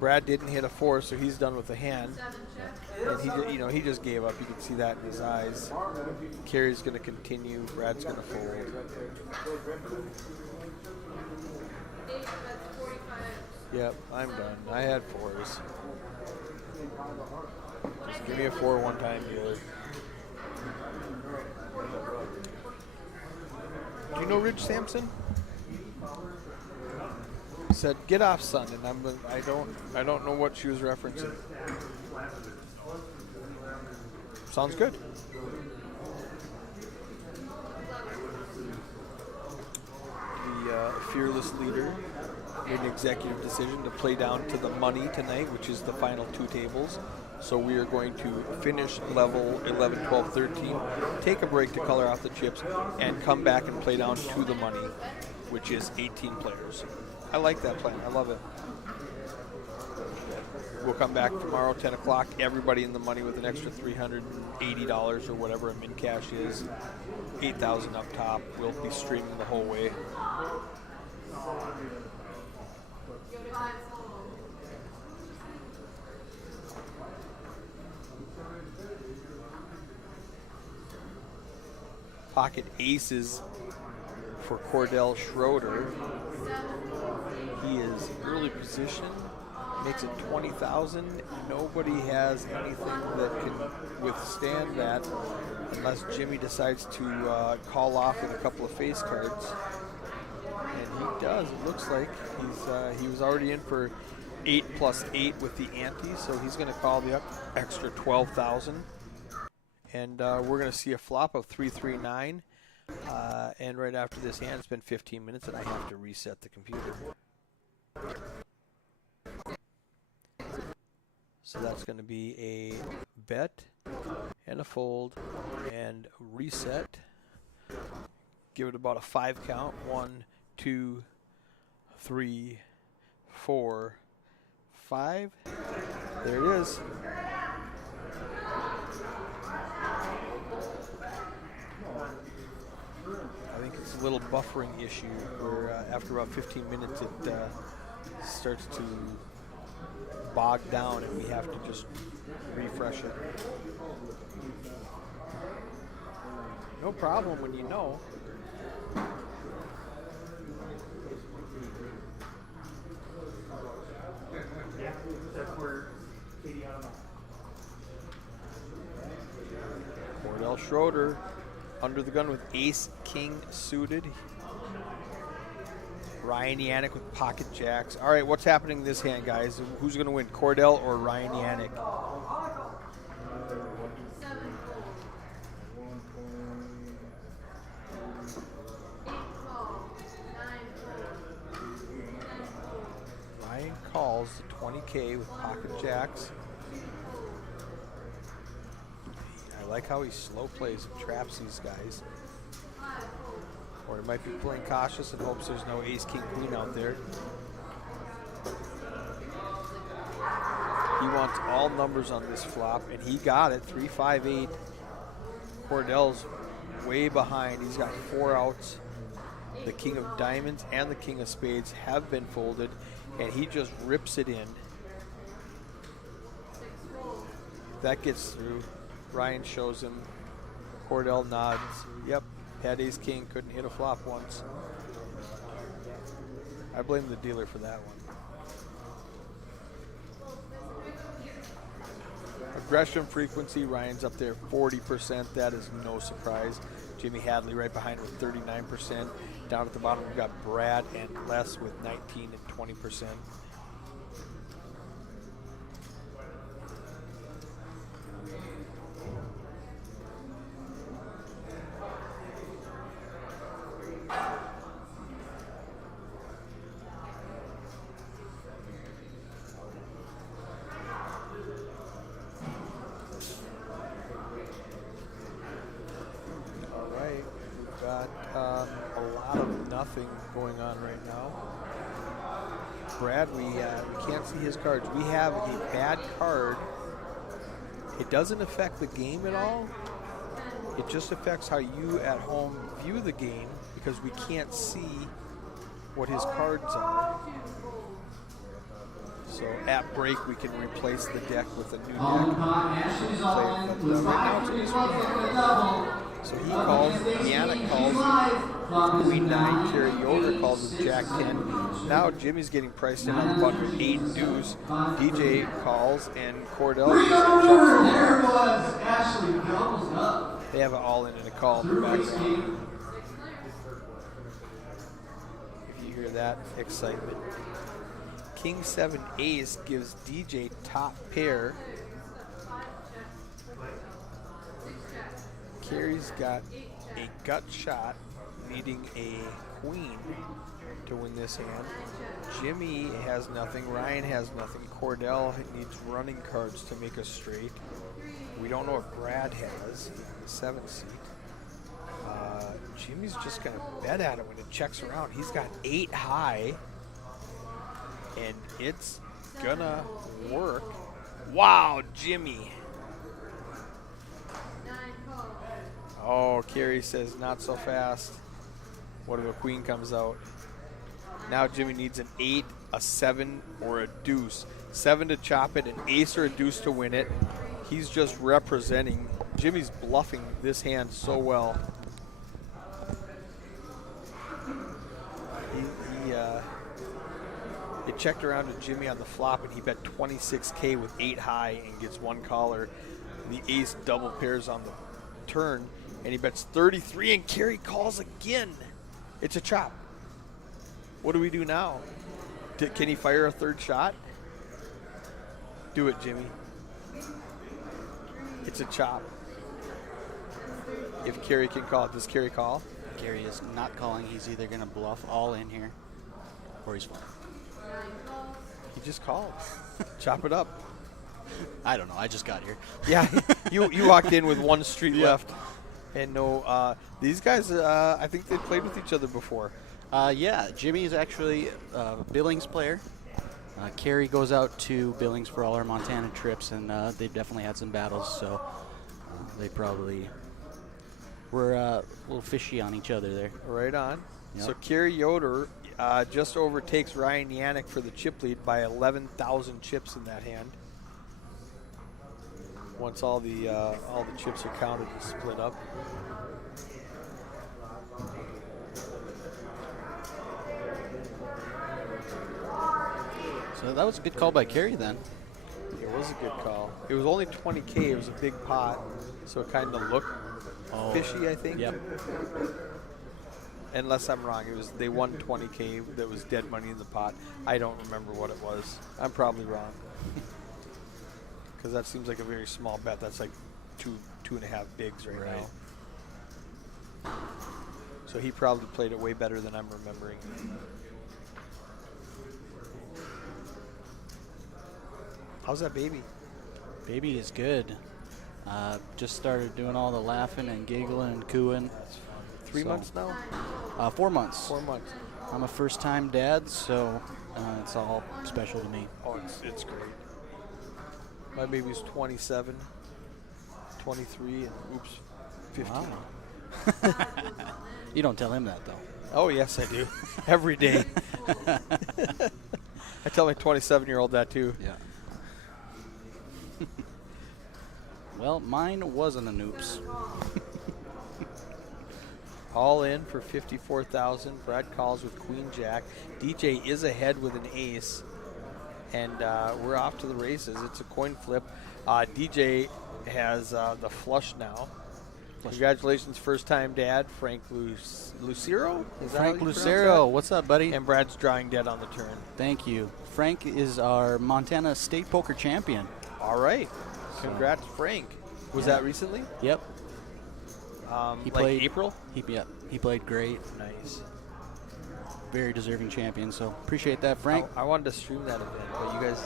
Brad didn't hit a 4, so he's done with the hand. And he just gave up. You can see that in his eyes. Kerry's going to continue. Brad's going to fold. Yep, I'm done. I had 4s. Just give me a 4 one time, dealer. Do you know Ridge Sampson? He said, "Get off, son," and I don't know what she was referencing. Sounds good. The fearless leader made an executive decision to play down to the money tonight, which is the final 2 tables. So we are going to finish level 11, 12, 13, take a break to color off the chips, and come back and play down to the money, which is 18 players. I like that plan. I love it. We'll come back tomorrow, 10 o'clock. Everybody in the money with an extra $380 or whatever a min cash is. 8,000 up top. We'll be streaming the whole way. Pocket aces for Cordell Schroeder. He is early position, makes it 20,000. Nobody has anything that can withstand that unless Jimmy decides to call off with a couple of face cards. And he does. It looks like he was already in for 8 plus 8 with the ante, so he's going to call the extra 12,000. And we're going to see a flop of 339. And right after this hand, it's been 15 minutes, and I have to reset the computer. So that's going to be a bet and a fold and reset. Give it about a 5 count. 1, 2, 3, 4, 5. There it is. I think it's a little buffering issue where after about 15 minutes it starts to bog down and we have to just refresh it. No problem when you know. Cordell Schroeder under the gun with ace king suited. Ryan Yannick with pocket jacks. All right, what's happening in this hand, guys? Who's going to win, Cordell or Ryan Yannick? Ryan calls the 20K with pocket jacks. I like how he slow plays and traps these guys. Or he might be playing cautious and hopes there's no ace, king, queen out there. He wants all numbers on this flop, and he got it, 3, 5, 8. Cordell's way behind. He's got 4 outs. The king of diamonds and the king of spades have been folded, and he just rips it in. That gets through. Ryan shows him. Cordell nods. Yep. Had ace king, couldn't hit a flop once. I blame the dealer for that one. Gresham frequency, Ryan's up there 40%. That is no surprise. Jimmy Hadley right behind with 39%. Down at the bottom, we've got Brad and Les with 19 and 20%. A lot of nothing going on right now. Brad, we can't see his cards. We have a bad card. It doesn't affect the game at all. It just affects how you at home view the game because we can't see what his cards are. So at break, we can replace the deck with a new deck. Right now it's just so he calls, Yannick calls with Queen 9, Kerry Yoder calls with Jack 10. Now Jimmy's getting priced in on the button with 8 deuce. DJ calls and Cordell There was Ashley doubles up. They have it all in a call in the background. If you hear that excitement. King 7 ace gives DJ top pair. Kerry's got a gut shot, needing a queen to win this hand. Jimmy has nothing. Ryan has nothing. Cordell needs running cards to make us straight. We don't know what Brad has in the 7th seat. Jimmy's just going to bet at it when it checks around. He's got 8 high, and it's going to work. Wow, Jimmy. Oh, Kerry says not so fast. What if a queen comes out? Now Jimmy needs an 8, a 7, or a deuce. 7 to chop it, an ace or a deuce to win it. He's just representing. Jimmy's bluffing this hand so well. It checked around to Jimmy on the flop, and he bet 26K with 8 high and gets 1 caller. The ace double pairs on the turn, and he bets 33, and Kerry calls again. It's a chop. What do we do now? Can he fire a 3rd shot? Do it, Jimmy. It's a chop. If Kerry can call it, does Kerry call? Kerry is not calling. He's either going to bluff all in here or he's fine. He just called. Chop it up. I don't know. I just got here. Yeah, you walked in with 1 street left. And no, these guys, I think they played with each other before. Yeah, Jimmy is actually a Billings player. Kerry goes out to Billings for all our Montana trips, and they've definitely had some battles, so they probably were a little fishy on each other there. Right on. Yep. So Kerry Yoder just overtakes Ryan Yannick for the chip lead by 11,000 chips in that hand. Once all the chips are counted and split up. So that was a good call by Kerry then. It was a good call. It was only 20K. It was a big pot, so it kind of looked fishy, I think. Yep. Unless I'm wrong, they won 20K. That was dead money in the pot. I don't remember what it was. I'm probably wrong. Because that seems like a very small bet. That's like two and a half bigs right now. So he probably played it way better than I'm remembering. How's that baby? Baby is good. Just started doing all the laughing and giggling and cooing. 3 months now? 4 months. 4 months. I'm a first-time dad, so it's all special to me. Oh, it's great. My baby's 27, 23, and oops, 15. Wow. You don't tell him that, though. Oh, yes, I do. Every day. I tell my 27-year-old that, too. Yeah. Well, mine wasn't an oops. All in for 54,000. Brad calls with Queen Jack. DJ is ahead with an ace. And we're off to the races. It's a coin flip. DJ has the flush now. Congratulations, first-time dad, Frank Lucero. Is that how Frank you pronounce Lucero, that? what's up, buddy? And Brad's drawing dead on the turn. Thank you. Frank is our Montana State Poker Champion. All right. Congrats, Frank. Was that recently? Yep. He He like played April? He played great. Nice. Very deserving champion, so appreciate that, Frank. I wanted to stream that event, but you guys,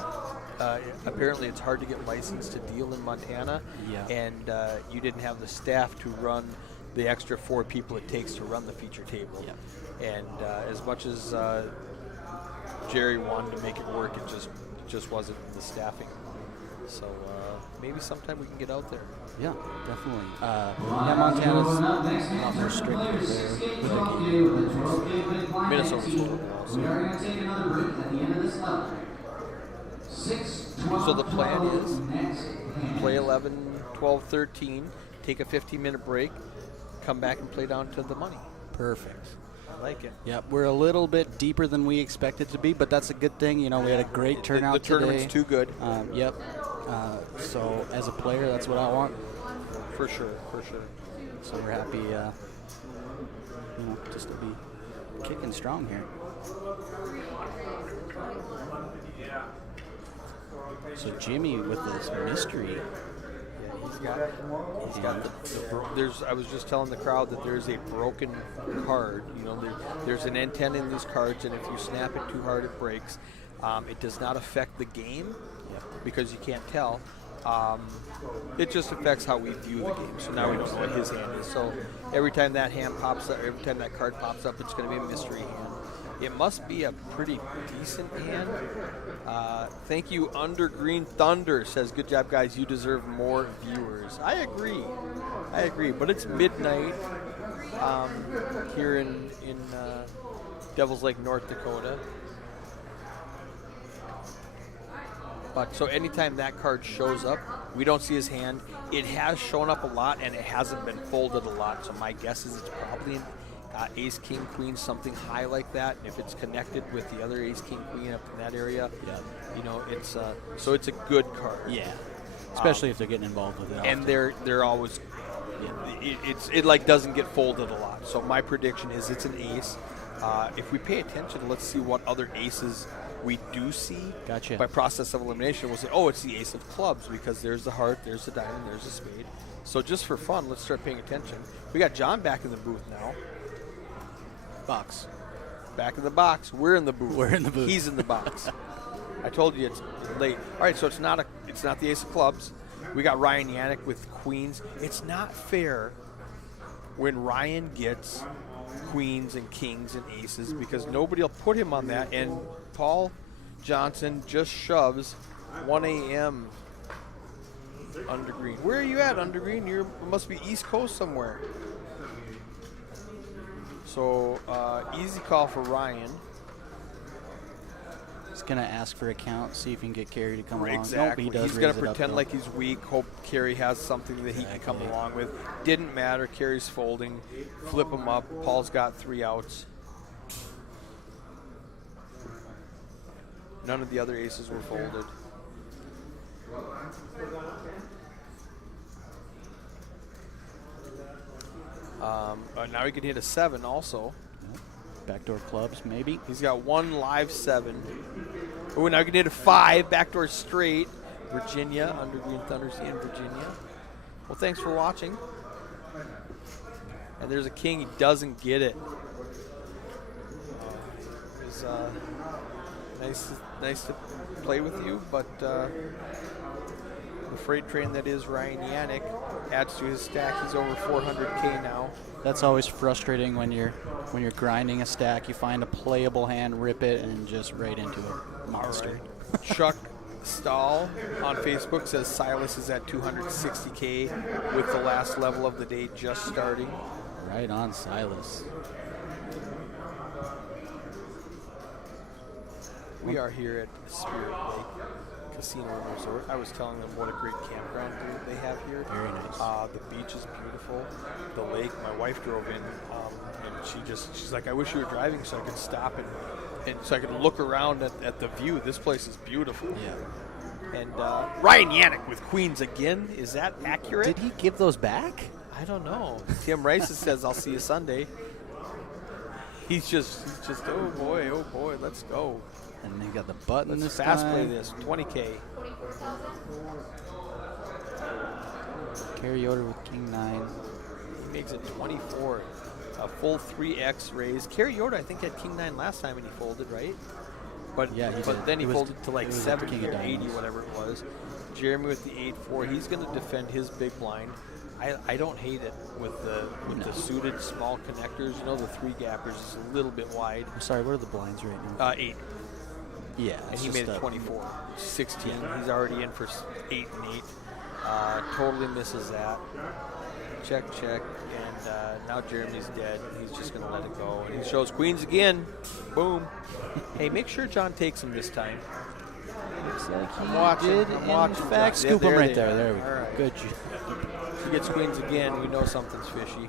apparently it's hard to get licensed to deal in Montana. Yeah. And you didn't have the staff to run the extra 4 people it takes to run the feature table. Yeah. And as much as Jerry wanted to make it work, it just wasn't the staffing. So maybe sometime we can get out there. Yeah, definitely. Montana's a lot more strict with the game. Minnesota's horrible We also. are going to take another break at the end of this level. 6:12 So the plan is next. play 11, 12, 13, take a 15-minute break, come back and play down to the money. Perfect. I like it. Yep, we're a little bit deeper than we expected to be, but that's a good thing. You know, we had a great turnout The tournament's today. too good. Yep. So as a player, that's what I want. For sure, for sure. So we're happy, just to be kicking strong here. So Jimmy with this mystery. He's got there's. I was just telling the crowd that there's a broken card. You know, there's an antenna in these cards, and if you snap it too hard, it breaks. It does not affect the game because you can't tell. It just affects how we view the game. So now we don't know what his hand is. So every time that hand pops up, every time that card pops up, it's going to be a mystery hand. It must be a pretty decent hand. Thank you, Under Green Thunder says, "Good job, guys. You deserve more viewers." I agree. But it's midnight here in Devil's Lake, North Dakota. But so anytime that card shows up, we don't see his hand. It has shown up a lot, and it hasn't been folded a lot. So my guess is it's probably an ace, king, queen, something high like that. And if it's connected with the other ace, king, queen up in that area, you know, it's so it's a good card. Yeah. Especially if they're getting involved with it. And they're always it like doesn't get folded a lot. So my prediction is it's an ace. If we pay attention, let's see what other aces we do see. Gotcha. By process of elimination, we'll say, oh, it's the ace of clubs because there's the heart, there's the diamond, there's the spade. So just for fun, let's start paying attention. We got John back in the booth now. box. Back in the box. We're in the booth. We're in the booth. He's in the box. I told you it's late. All right, so it's not the ace of clubs. We got Ryan Yannick with queens. It's not fair when Ryan gets queens and kings and aces because nobody will put him on that. And Paul Johnson just shoves 1 a.m. Undergreen. Where are you at, Undergreen? You must be East Coast somewhere. So easy call for Ryan. He's going to ask for a count, see if he can get Kerry to come along. Exactly. Nope, he does He's going raise to it up, pretend though. like he's weak, hope Kerry has something that he can come Exactly. along with. Didn't matter. Kerry's folding. Flip him up. Paul's got 3 outs. None of the other aces were folded. Now he can hit a 7 also. Backdoor clubs, maybe. He's got 1 live 7. Oh, now he can hit a 5. Backdoor straight. Virginia, Undergreen Thunder's in Virginia. Well, thanks for watching. And there's a king. He doesn't get it. It was nice to play with you, but the freight train that is Ryan Yannick adds to his stack. He's over 400K now. That's always frustrating when you're grinding a stack. You find a playable hand, rip it, and just right into a monster. Chuck Stahl on Facebook says Silas is at 260K with the last level of the day just starting. Right on, Silas. We are here at Spirit Lake Casino and Resort. I was telling them what a great campground they have here. Very nice. The beach is beautiful. The lake, my wife drove in, and she's like, I wish you were driving so I could stop and so I could look around at the view. This place is beautiful. Yeah. And Ryan Yannick with queens again. Is that accurate? Did he give those back? I don't know. Tim Rice says, "I'll see you Sunday." He's just. Oh boy, let's go. And they got the button Let's this fast time. play this. 20K. Carry Yoder with King 9. He makes it 24. A full 3x raise. Kerry Yoder, I think, had King 9 last time and he folded, right? But Yeah, he but did. then he It was- folded to like it was 70 King of or 80, Diamonds. whatever it was. Jeremy with the 8-4. He's going to defend his big blind. I don't hate it with the suited small connectors. You know, the 3 gappers is a little bit wide. I'm sorry, what are the blinds right now? 8. Yeah, And it's he just made it 24. 16. He's already in for 8 and 8. Totally misses that. Check. And now Jeremy's dead. He's just going to let it go. And he shows queens again. Boom. Hey, make sure John takes him this time. Looks like he I'm watching, did, I'm in watching, fact, John. Yeah, scoop him there right they there. are. There we All go. right. Good. If he gets queens again, we know something's fishy.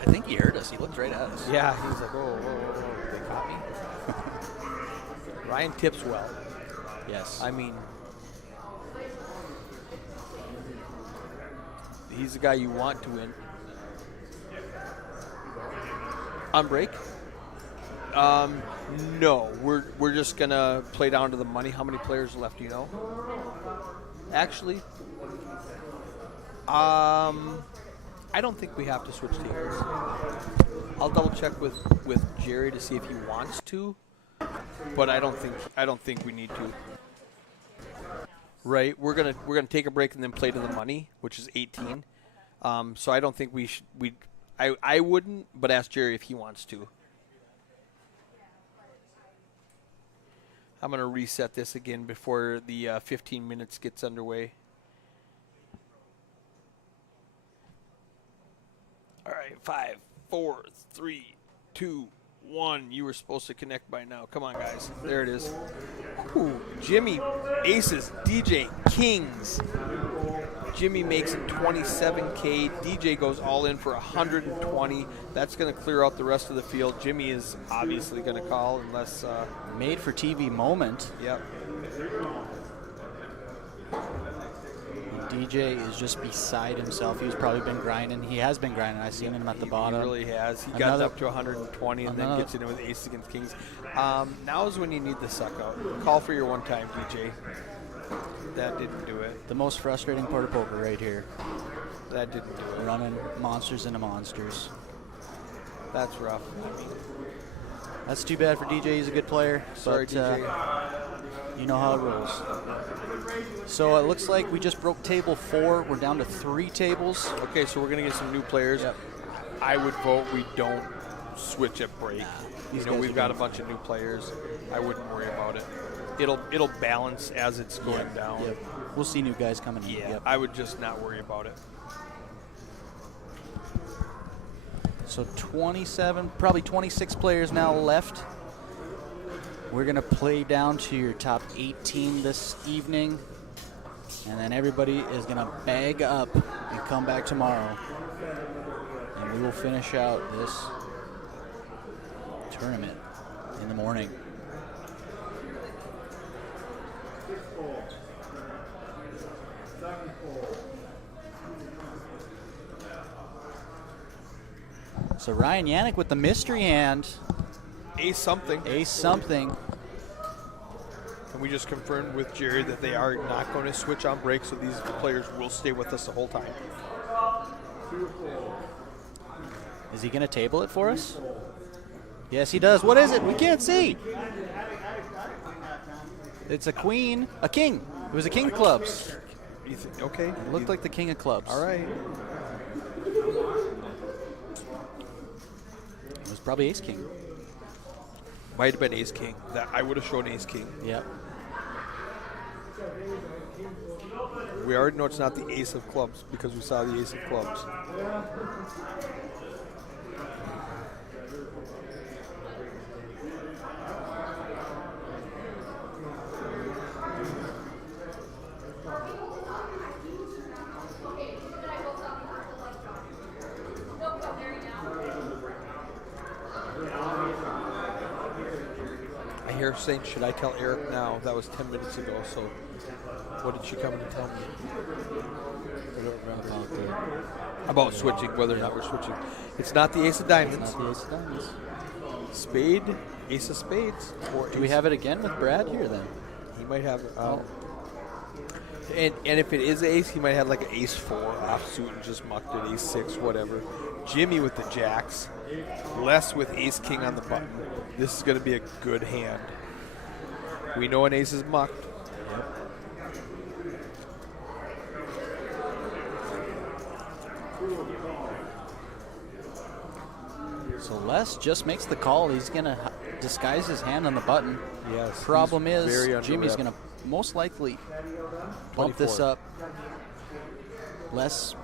I think he heard us. He looked right at us. Yeah, he's like, whoa. They caught me. Ryan tips well. Yes. I mean, he's the guy you want to win. On break? No. We're just gonna play down to the money. How many players left? Do you know? Actually, I don't think we have to switch tables. I'll double check with Jerry to see if he wants to, but I don't think we need to. Right, we're gonna take a break and then play to the money, which is 18. So I don't think we should. I wouldn't, but ask Jerry if he wants to. I'm gonna reset this again before the 15 minutes gets underway. All right, 5, 4, 3, 2, 1. You were supposed to connect by now. Come on, guys. There it is. Ooh, Jimmy aces DJ Kings. Jimmy makes it 27K. DJ goes all in for 120. That's going to clear out the rest of the field. Jimmy is obviously going to call unless. Made for TV moment. Yep. DJ is just beside himself. He's probably been grinding. He has been grinding. I've seen him at the bottom. He really has. He got Another- up to 120 and then gets in with ace against kings. Now is when you need the suck out. Call for your one time, DJ. That didn't do it. The most frustrating part of poker right here. That didn't do it. Running monsters into monsters. That's rough. That's too bad for DJ. He's a good player. Sorry, but, DJ. You know how it rolls. So it looks like we just broke table 4. We're down to 3 tables. Okay, so we're going to get some new players. Yep. I would vote we don't switch at break. these You know, guys we've are got a gonna- bunch of new players. I wouldn't worry about it. It'll balance as it's going down. Yep. We'll see new guys coming in. Yeah, Yep. I would just not worry about it. So 27, probably 26 players now left. We're going to play down to your top 18 this evening. And then everybody is going to bag up and come back tomorrow. And we will finish out this tournament in the morning. So Ryan Yannick with the mystery hand. Ace something. Ace something. And we just confirmed with Jerry that they are not going to switch on break, so these players will stay with us the whole time. Is he going to table it for us? Yes, he does. What is it? We can't see. It's a queen, a king. It was a king of clubs. You think, okay. It looked like the king of clubs. All right. It was probably ace king. Might have been ace king. That I would have shown ace king. Yep. We already know it's not the ace of clubs because we saw the ace of clubs. Claire saying, should I tell Eric now? That was 10 minutes ago, so what did she come in and tell me? About switching, whether or not we're switching. It's not the ace of diamonds. Not the ace of diamonds. Spade, ace of spades. Or Do we have it again with Brad here then? He might have. And if it is ace, he might have like an ace 4 offsuit and just mucked it, ace 6, whatever. Jimmy with the jacks. Les with ace king on the button. This is going to be a good hand. We know an ace is mucked. So Les just makes the call. He's going to disguise his hand on the button. Yes. Problem he's is, very Jimmy's under going to most likely bump this 24. up. Les,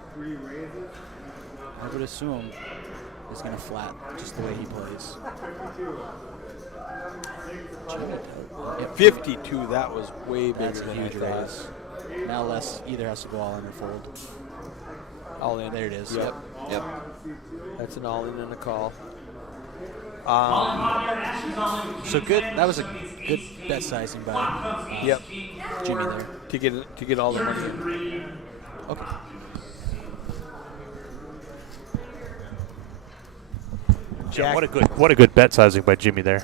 I would assume, is going to flat just the way he plays. Jimmy, yep, 52, that was way bigger that's a than huge I thought. raise. Now Les either has to go all in or fold. All in. There it is. Yep. Yep. That's an all in and a call. So good. That was a good bet sizing by Yep. Jimmy there. To get all the money in. Okay. Yeah, what a good bet sizing by Jimmy there.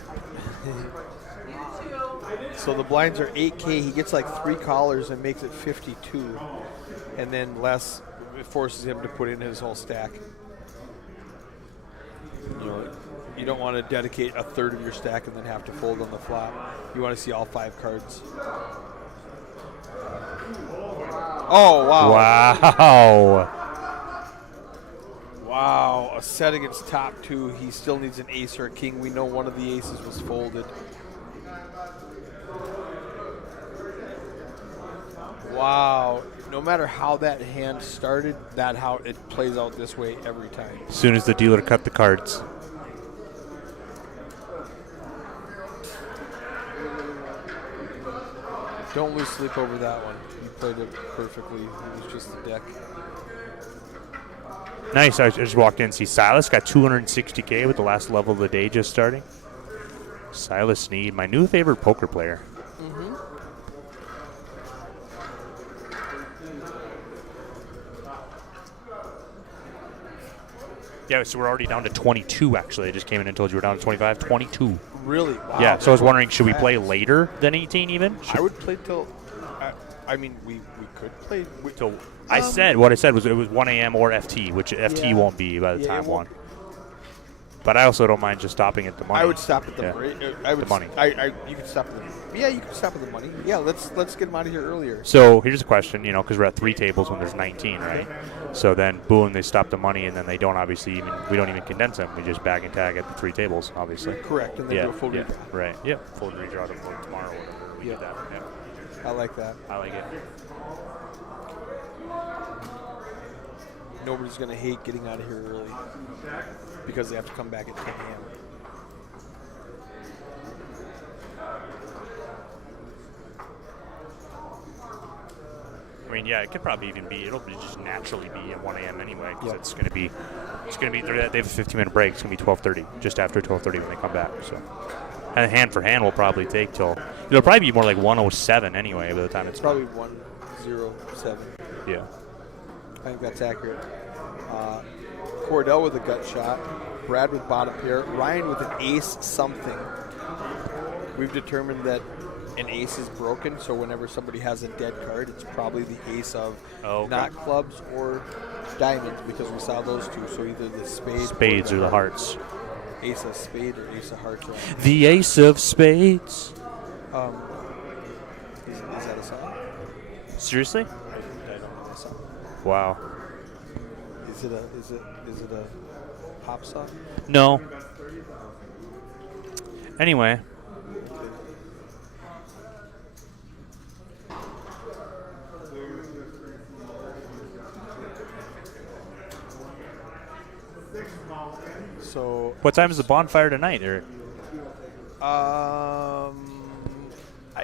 So the blinds are 8K. He gets like 3 callers and makes it 52. And then Les forces him to put in his whole stack. You know, you don't want to dedicate a third of your stack and then have to fold on the flop. You want to see all 5 cards. Oh, wow. Wow. Wow, a set against top 2. He still needs an ace or a king. We know one of the aces was folded. Wow. No matter how that hand started, that how it plays out this way every time. As soon as the dealer cut the cards. Don't lose sleep over that one. You played it perfectly. It was just the deck. Nice. I just walked in and see Silas got 260K with the last level of the day just starting. Silas Sneed, my new favorite poker player. Mm-hmm. Yeah, so we're already down to 22, actually. I just came in and told you we're down to 25. 22. Really? Wow. Yeah, so I was wondering, should we play Fast. later than 18 even? I would play till. I mean, we could play. So I said, what I said was it was 1 a.m. or FT, which FT Yeah. won't be by the Yeah, time it won't. 1. But I also don't mind just stopping at the money. I would stop at the Yeah. money. I would The money. You could stop at the. Yeah, you could stop at the money. Yeah, let's get him out of here earlier. So here's a question, because we're at 3 tables when there's 19, right? So then, boom, they stop the money, and then they don't we don't even condense them. We just bag and tag at the 3 tables, obviously. Correct, and then Yeah, do a full yeah, redraw. right. Yeah, full redraw to tomorrow or whatever. We Yeah. did that. Yeah, I like that. I like it. Nobody's gonna hate getting out of here early because they have to come back at 10 a.m. I mean, yeah, it could probably even be. It'll just naturally be at 1 a.m. anyway, because Yep. it's going to be. They have a 15-minute break. It's going to be 12:30, just after 12:30 when they come back. So, and hand for hand will probably take till. It'll probably be more like 1:07 anyway by the time it's Probably 1-0-7. Yeah. I think that's accurate. Cordell with a gut shot. Brad with bottom pair. Ryan with an ace something. We've determined that an ace is broken, so whenever somebody has a dead card, it's probably the ace of Oh, okay. not clubs or diamonds, because we saw those two. So either the Spades or the hearts. Ace of spade or ace of hearts. The ace of spades. Is that a song? Seriously? I don't know that song. Wow. Is it a pop song? No. Anyway. So What time is the bonfire tonight, Eric?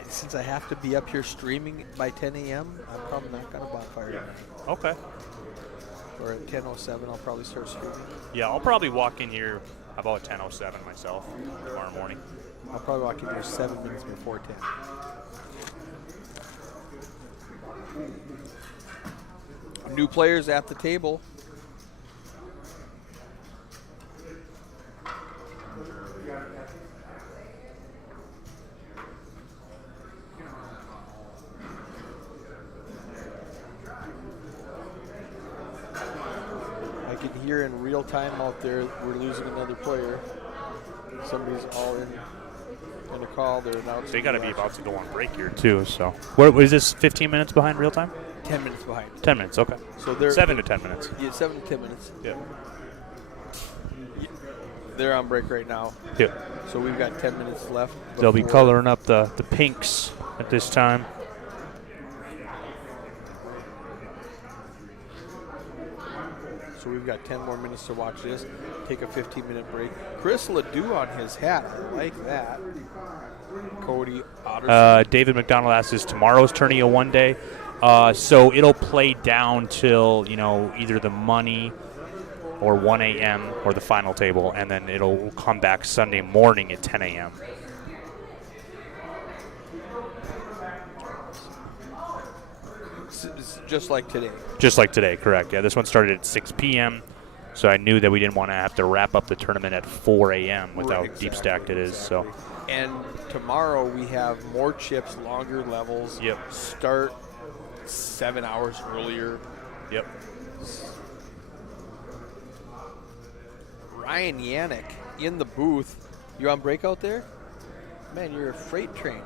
since I have to be up here streaming by 10 a.m., I'm probably not going to bonfire tonight. Okay. Or at 10:07, I'll probably start streaming. Yeah, I'll probably walk in here about 10:07 myself tomorrow morning. I'll probably walk in here 7 minutes before 10. New players at the table. I can hear in real time out there we're losing another player. Somebody's all in a call. They're announcing. They got to be about to go on break here too. So, what is this? 15 minutes behind real time? 10 minutes behind. 10 minutes. Okay. So they're 7 to 10 minutes. Yeah, 7 to 10 minutes. Yeah. They're on break right now. Yeah. So we've got 10 minutes left. They'll be before- coloring up the pinks at this time. So we've got 10 more minutes to watch this. Take a 15-minute break. Chris Ledoux on his hat. I like that. Cody Otterson. David McDonald asks, is tomorrow's tourney a one-day? So it'll play down till, either the money or 1 a.m. or the final table, and then it'll come back Sunday morning at 10 a.m. Just like today. Just like today, correct. Yeah, this one started at 6 p.m., so I knew that we didn't want to have to wrap up the tournament at 4 a.m. with how deep stacked it is. So. And tomorrow we have more chips, longer levels. Yep. Start 7 hours earlier. Yep. Ryan Yannick in the booth. You on break out there? Man, you're a freight train.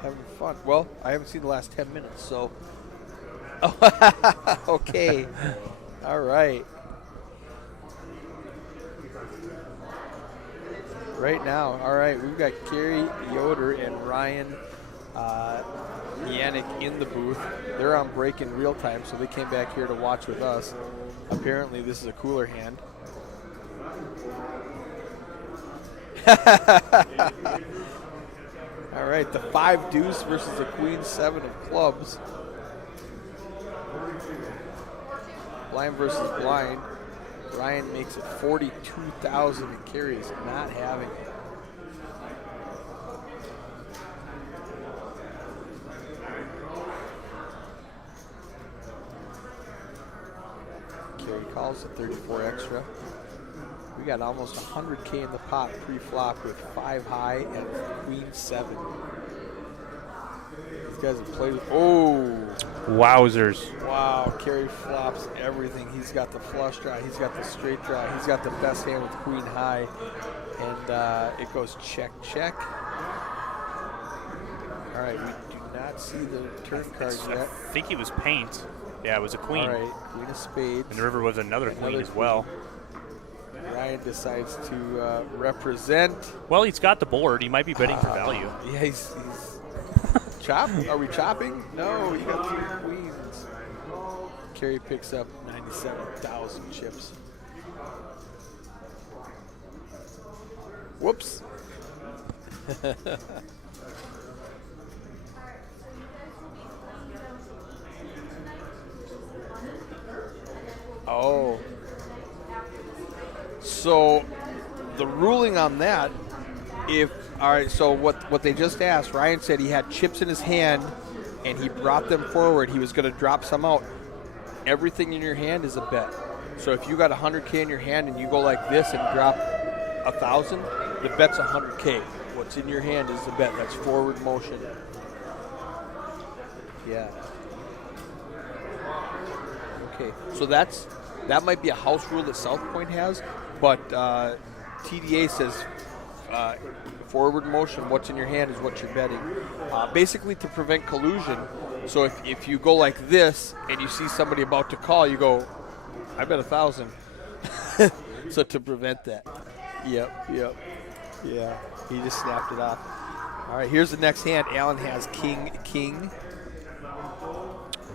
Having fun. Well, I haven't seen the last 10 minutes, so. Okay. All right. Right now, all right, we've got Kerry Yoder and Ryan Yannick in the booth. They're on break in real time, so they came back here to watch with us. Apparently, this is a cooler hand. All right, the 5 deuce versus the queen 7 of clubs. Blind versus blind. Ryan makes it 42,000 and Kerry is not having it. Kerry calls it 34 extra. We got almost 100K in the pot pre-flop with 5 high and queen 7. These guys have played with, Wowzers. wow, Kerry flops everything. He's got the flush draw, he's got the straight draw, he's got the best hand with queen high, and it goes check, check. All right, we do not see the turn cards I yet. think he was paint. Yeah, it was a queen. All right, queen of spades. And the river was another queen as well. Ryan decides to represent. Well, he's got the board. He might be betting for value. Yeah, he's chop. Are we chopping? No, you got 3 queens. Kerry picks up 97,000 chips. Whoops. Oh. So the ruling on that, all right, so what they just asked, Ryan said he had chips in his hand and he brought them forward. He was going to drop some out. Everything in your hand is a bet. So if you got 100K in your hand and you go like this and drop 1,000, the bet's 100K. What's in your hand is the bet. That's forward motion. Yeah. Okay, so that might be a house rule that South Point has, but TDA says forward motion, what's in your hand is what you're betting. Basically to prevent collusion. So if you go like this and you see somebody about to call, you go, I bet 1,000. So to prevent that. Yep. Yeah, he just snapped it off. All right, here's the next hand. Alan has king.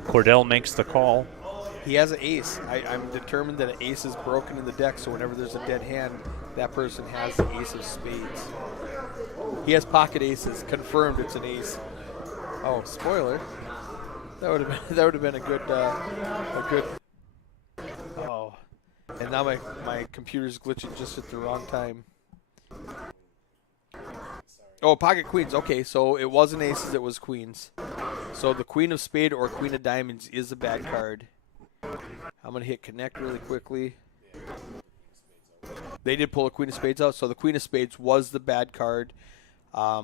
Cordell makes the call. He has an ace. I'm determined that an ace is broken in the deck, so whenever there's a dead hand, that person has the ace of spades. He has pocket aces. Confirmed it's an ace. Oh, spoiler. That would have been a good. Oh, and now my computer's glitching just at the wrong time. Oh, pocket queens. Okay, so it wasn't aces, it was queens. So the queen of spade or queen of diamonds is a bad card. I'm going to hit connect really quickly. They did pull a queen of spades out, so the queen of spades was the bad card. I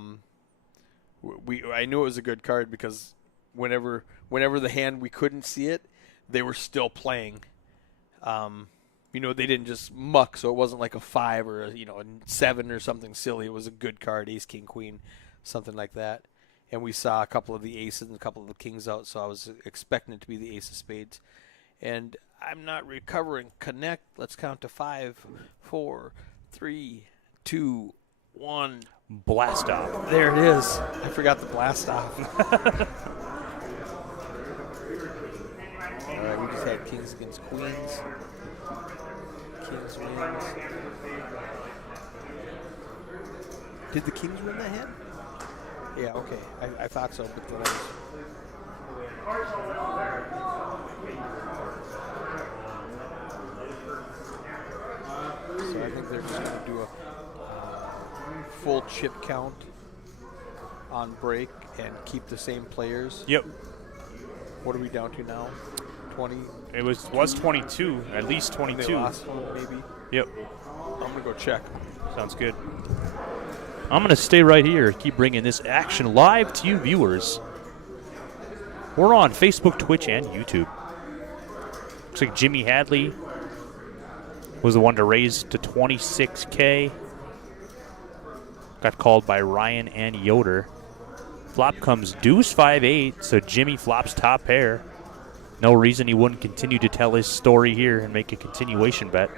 knew it was a good card because whenever the hand we couldn't see it, they were still playing. They didn't just muck, so it wasn't like a 5 or a 7 or something silly. It was a good card, ace, king, queen, something like that. And we saw a couple of the aces and a couple of the kings out, so I was expecting it to be the ace of spades. And I'm not recovering. Connect. Let's count to 5, 4, 3, 2, 1. Blast off. There it is. I forgot the blast off. All right, we just had kings against queens. Kings wins. Did the kings win that hand? Yeah, okay. I thought so, but then So I think they're just going to do a full chip count on break and keep the same players. Yep. What are we down to now? 20? It was 22, at least 22. They lost one, maybe. Yep. I'm going to go check. Sounds good. I'm going to stay right here, keep bringing this action live to you viewers. We're on Facebook, Twitch, and YouTube. Looks like Jimmy Hadley was the one to raise to 26K. Got called by Ryan and Yoder. Flop comes deuce 5-8, so Jimmy flops top pair. No reason he wouldn't continue to tell his story here and make a continuation bet.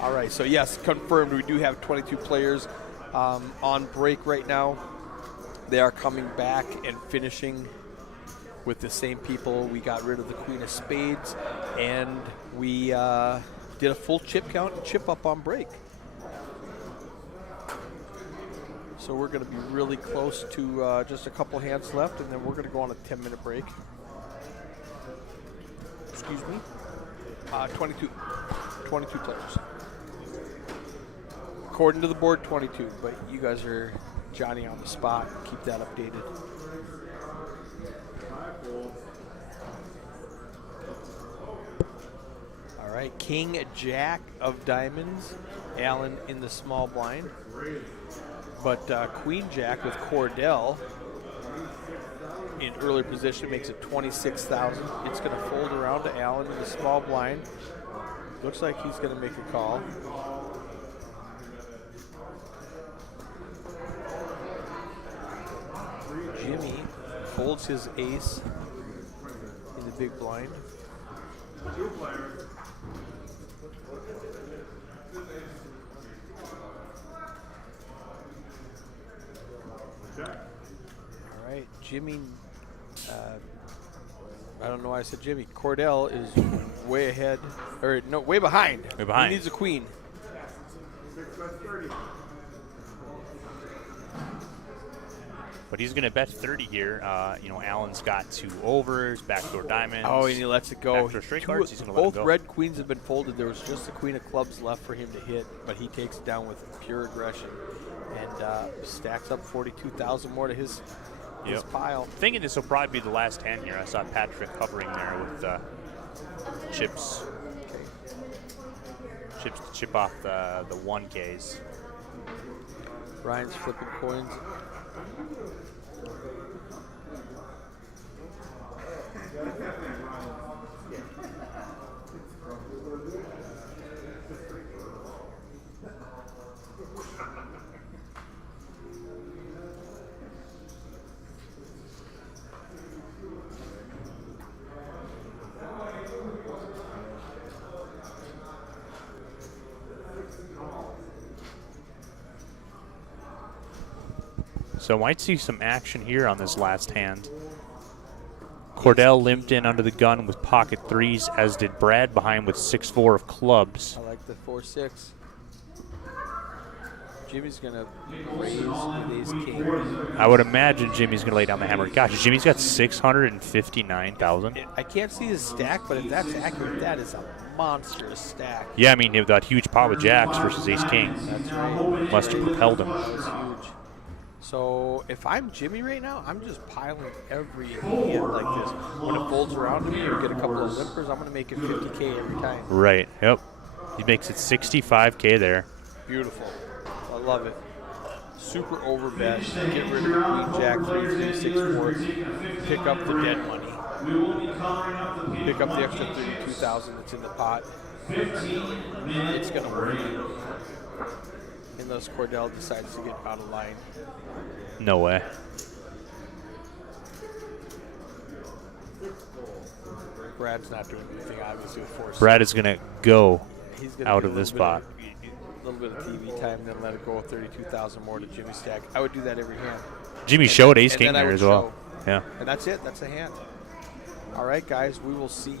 All right, so yes, confirmed. We do have 22 players on break right now. They are coming back and finishing with the same people. We got rid of the queen of spades, and we did a full chip count and chip up on break. So we're going to be really close to just a couple hands left, and then we're going to go on a 10-minute break. Excuse me. 22 players. According to the board, 22, but you guys are Johnny on the spot. Keep that updated. All right, King Jack of diamonds. Allen in the small blind. But Queen Jack with Cordell in early position makes it 26,000. It's going to fold around to Allen in the small blind. Looks like he's going to make a call. Jimmy folds his ace in the big blind. All right, Jimmy, I don't know why I said Jimmy. Cordell is way ahead, or no, way behind. Way behind. He needs a queen. But he's going to bet 30 here. Allen's got 2 overs, backdoor diamonds. Oh, and he lets it go. Backdoor straight cards, he's going to let it Both go. red queens have been folded. There was just the queen of clubs left for him to hit, but he takes it down with pure aggression and stacks up 42,000 more to his pile. Thinking this will probably be the last hand here. I saw Patrick hovering there with chips. Chips to chip off the 1Ks. Ryan's flipping coins. So might see some action here on this last hand. Cordell limped in under the gun with pocket threes, as did Brad behind with 6-4 of clubs. I like the 4-6. Jimmy's going to raise with ace king. I would imagine Jimmy's going to lay down the hammer. Gosh, Jimmy's got 659,000. I can't see his stack, but if that's accurate, that is a monstrous stack. Yeah, I mean, that huge pot with jacks versus ace king That's right. must have propelled him. That was huge. So if I'm Jimmy right now, I'm just piling every hand like this. When it folds around to me, you get a couple of limpers, I'm going to make it 50K every time. Right, yep. He makes it 65K there. Beautiful. I love it. Super overbet. Get rid of the queen, jack, 3, 3, 6, 4. Pick up the dead money. Pick up the extra 32,000 that's in the pot. It's going to work. Unless Cordell decides to get out of line. No way. Brad's not doing anything, obviously, with 4. Brad is going to go He's gonna out do of a this little spot. bit of- A little bit of TV time, then let it go 32,000 more to Jimmy stack. I would do that every hand. Jimmy And showed then- ace and king then I there would as well. show. Yeah. And that's it. That's a hand. All right, guys. We will see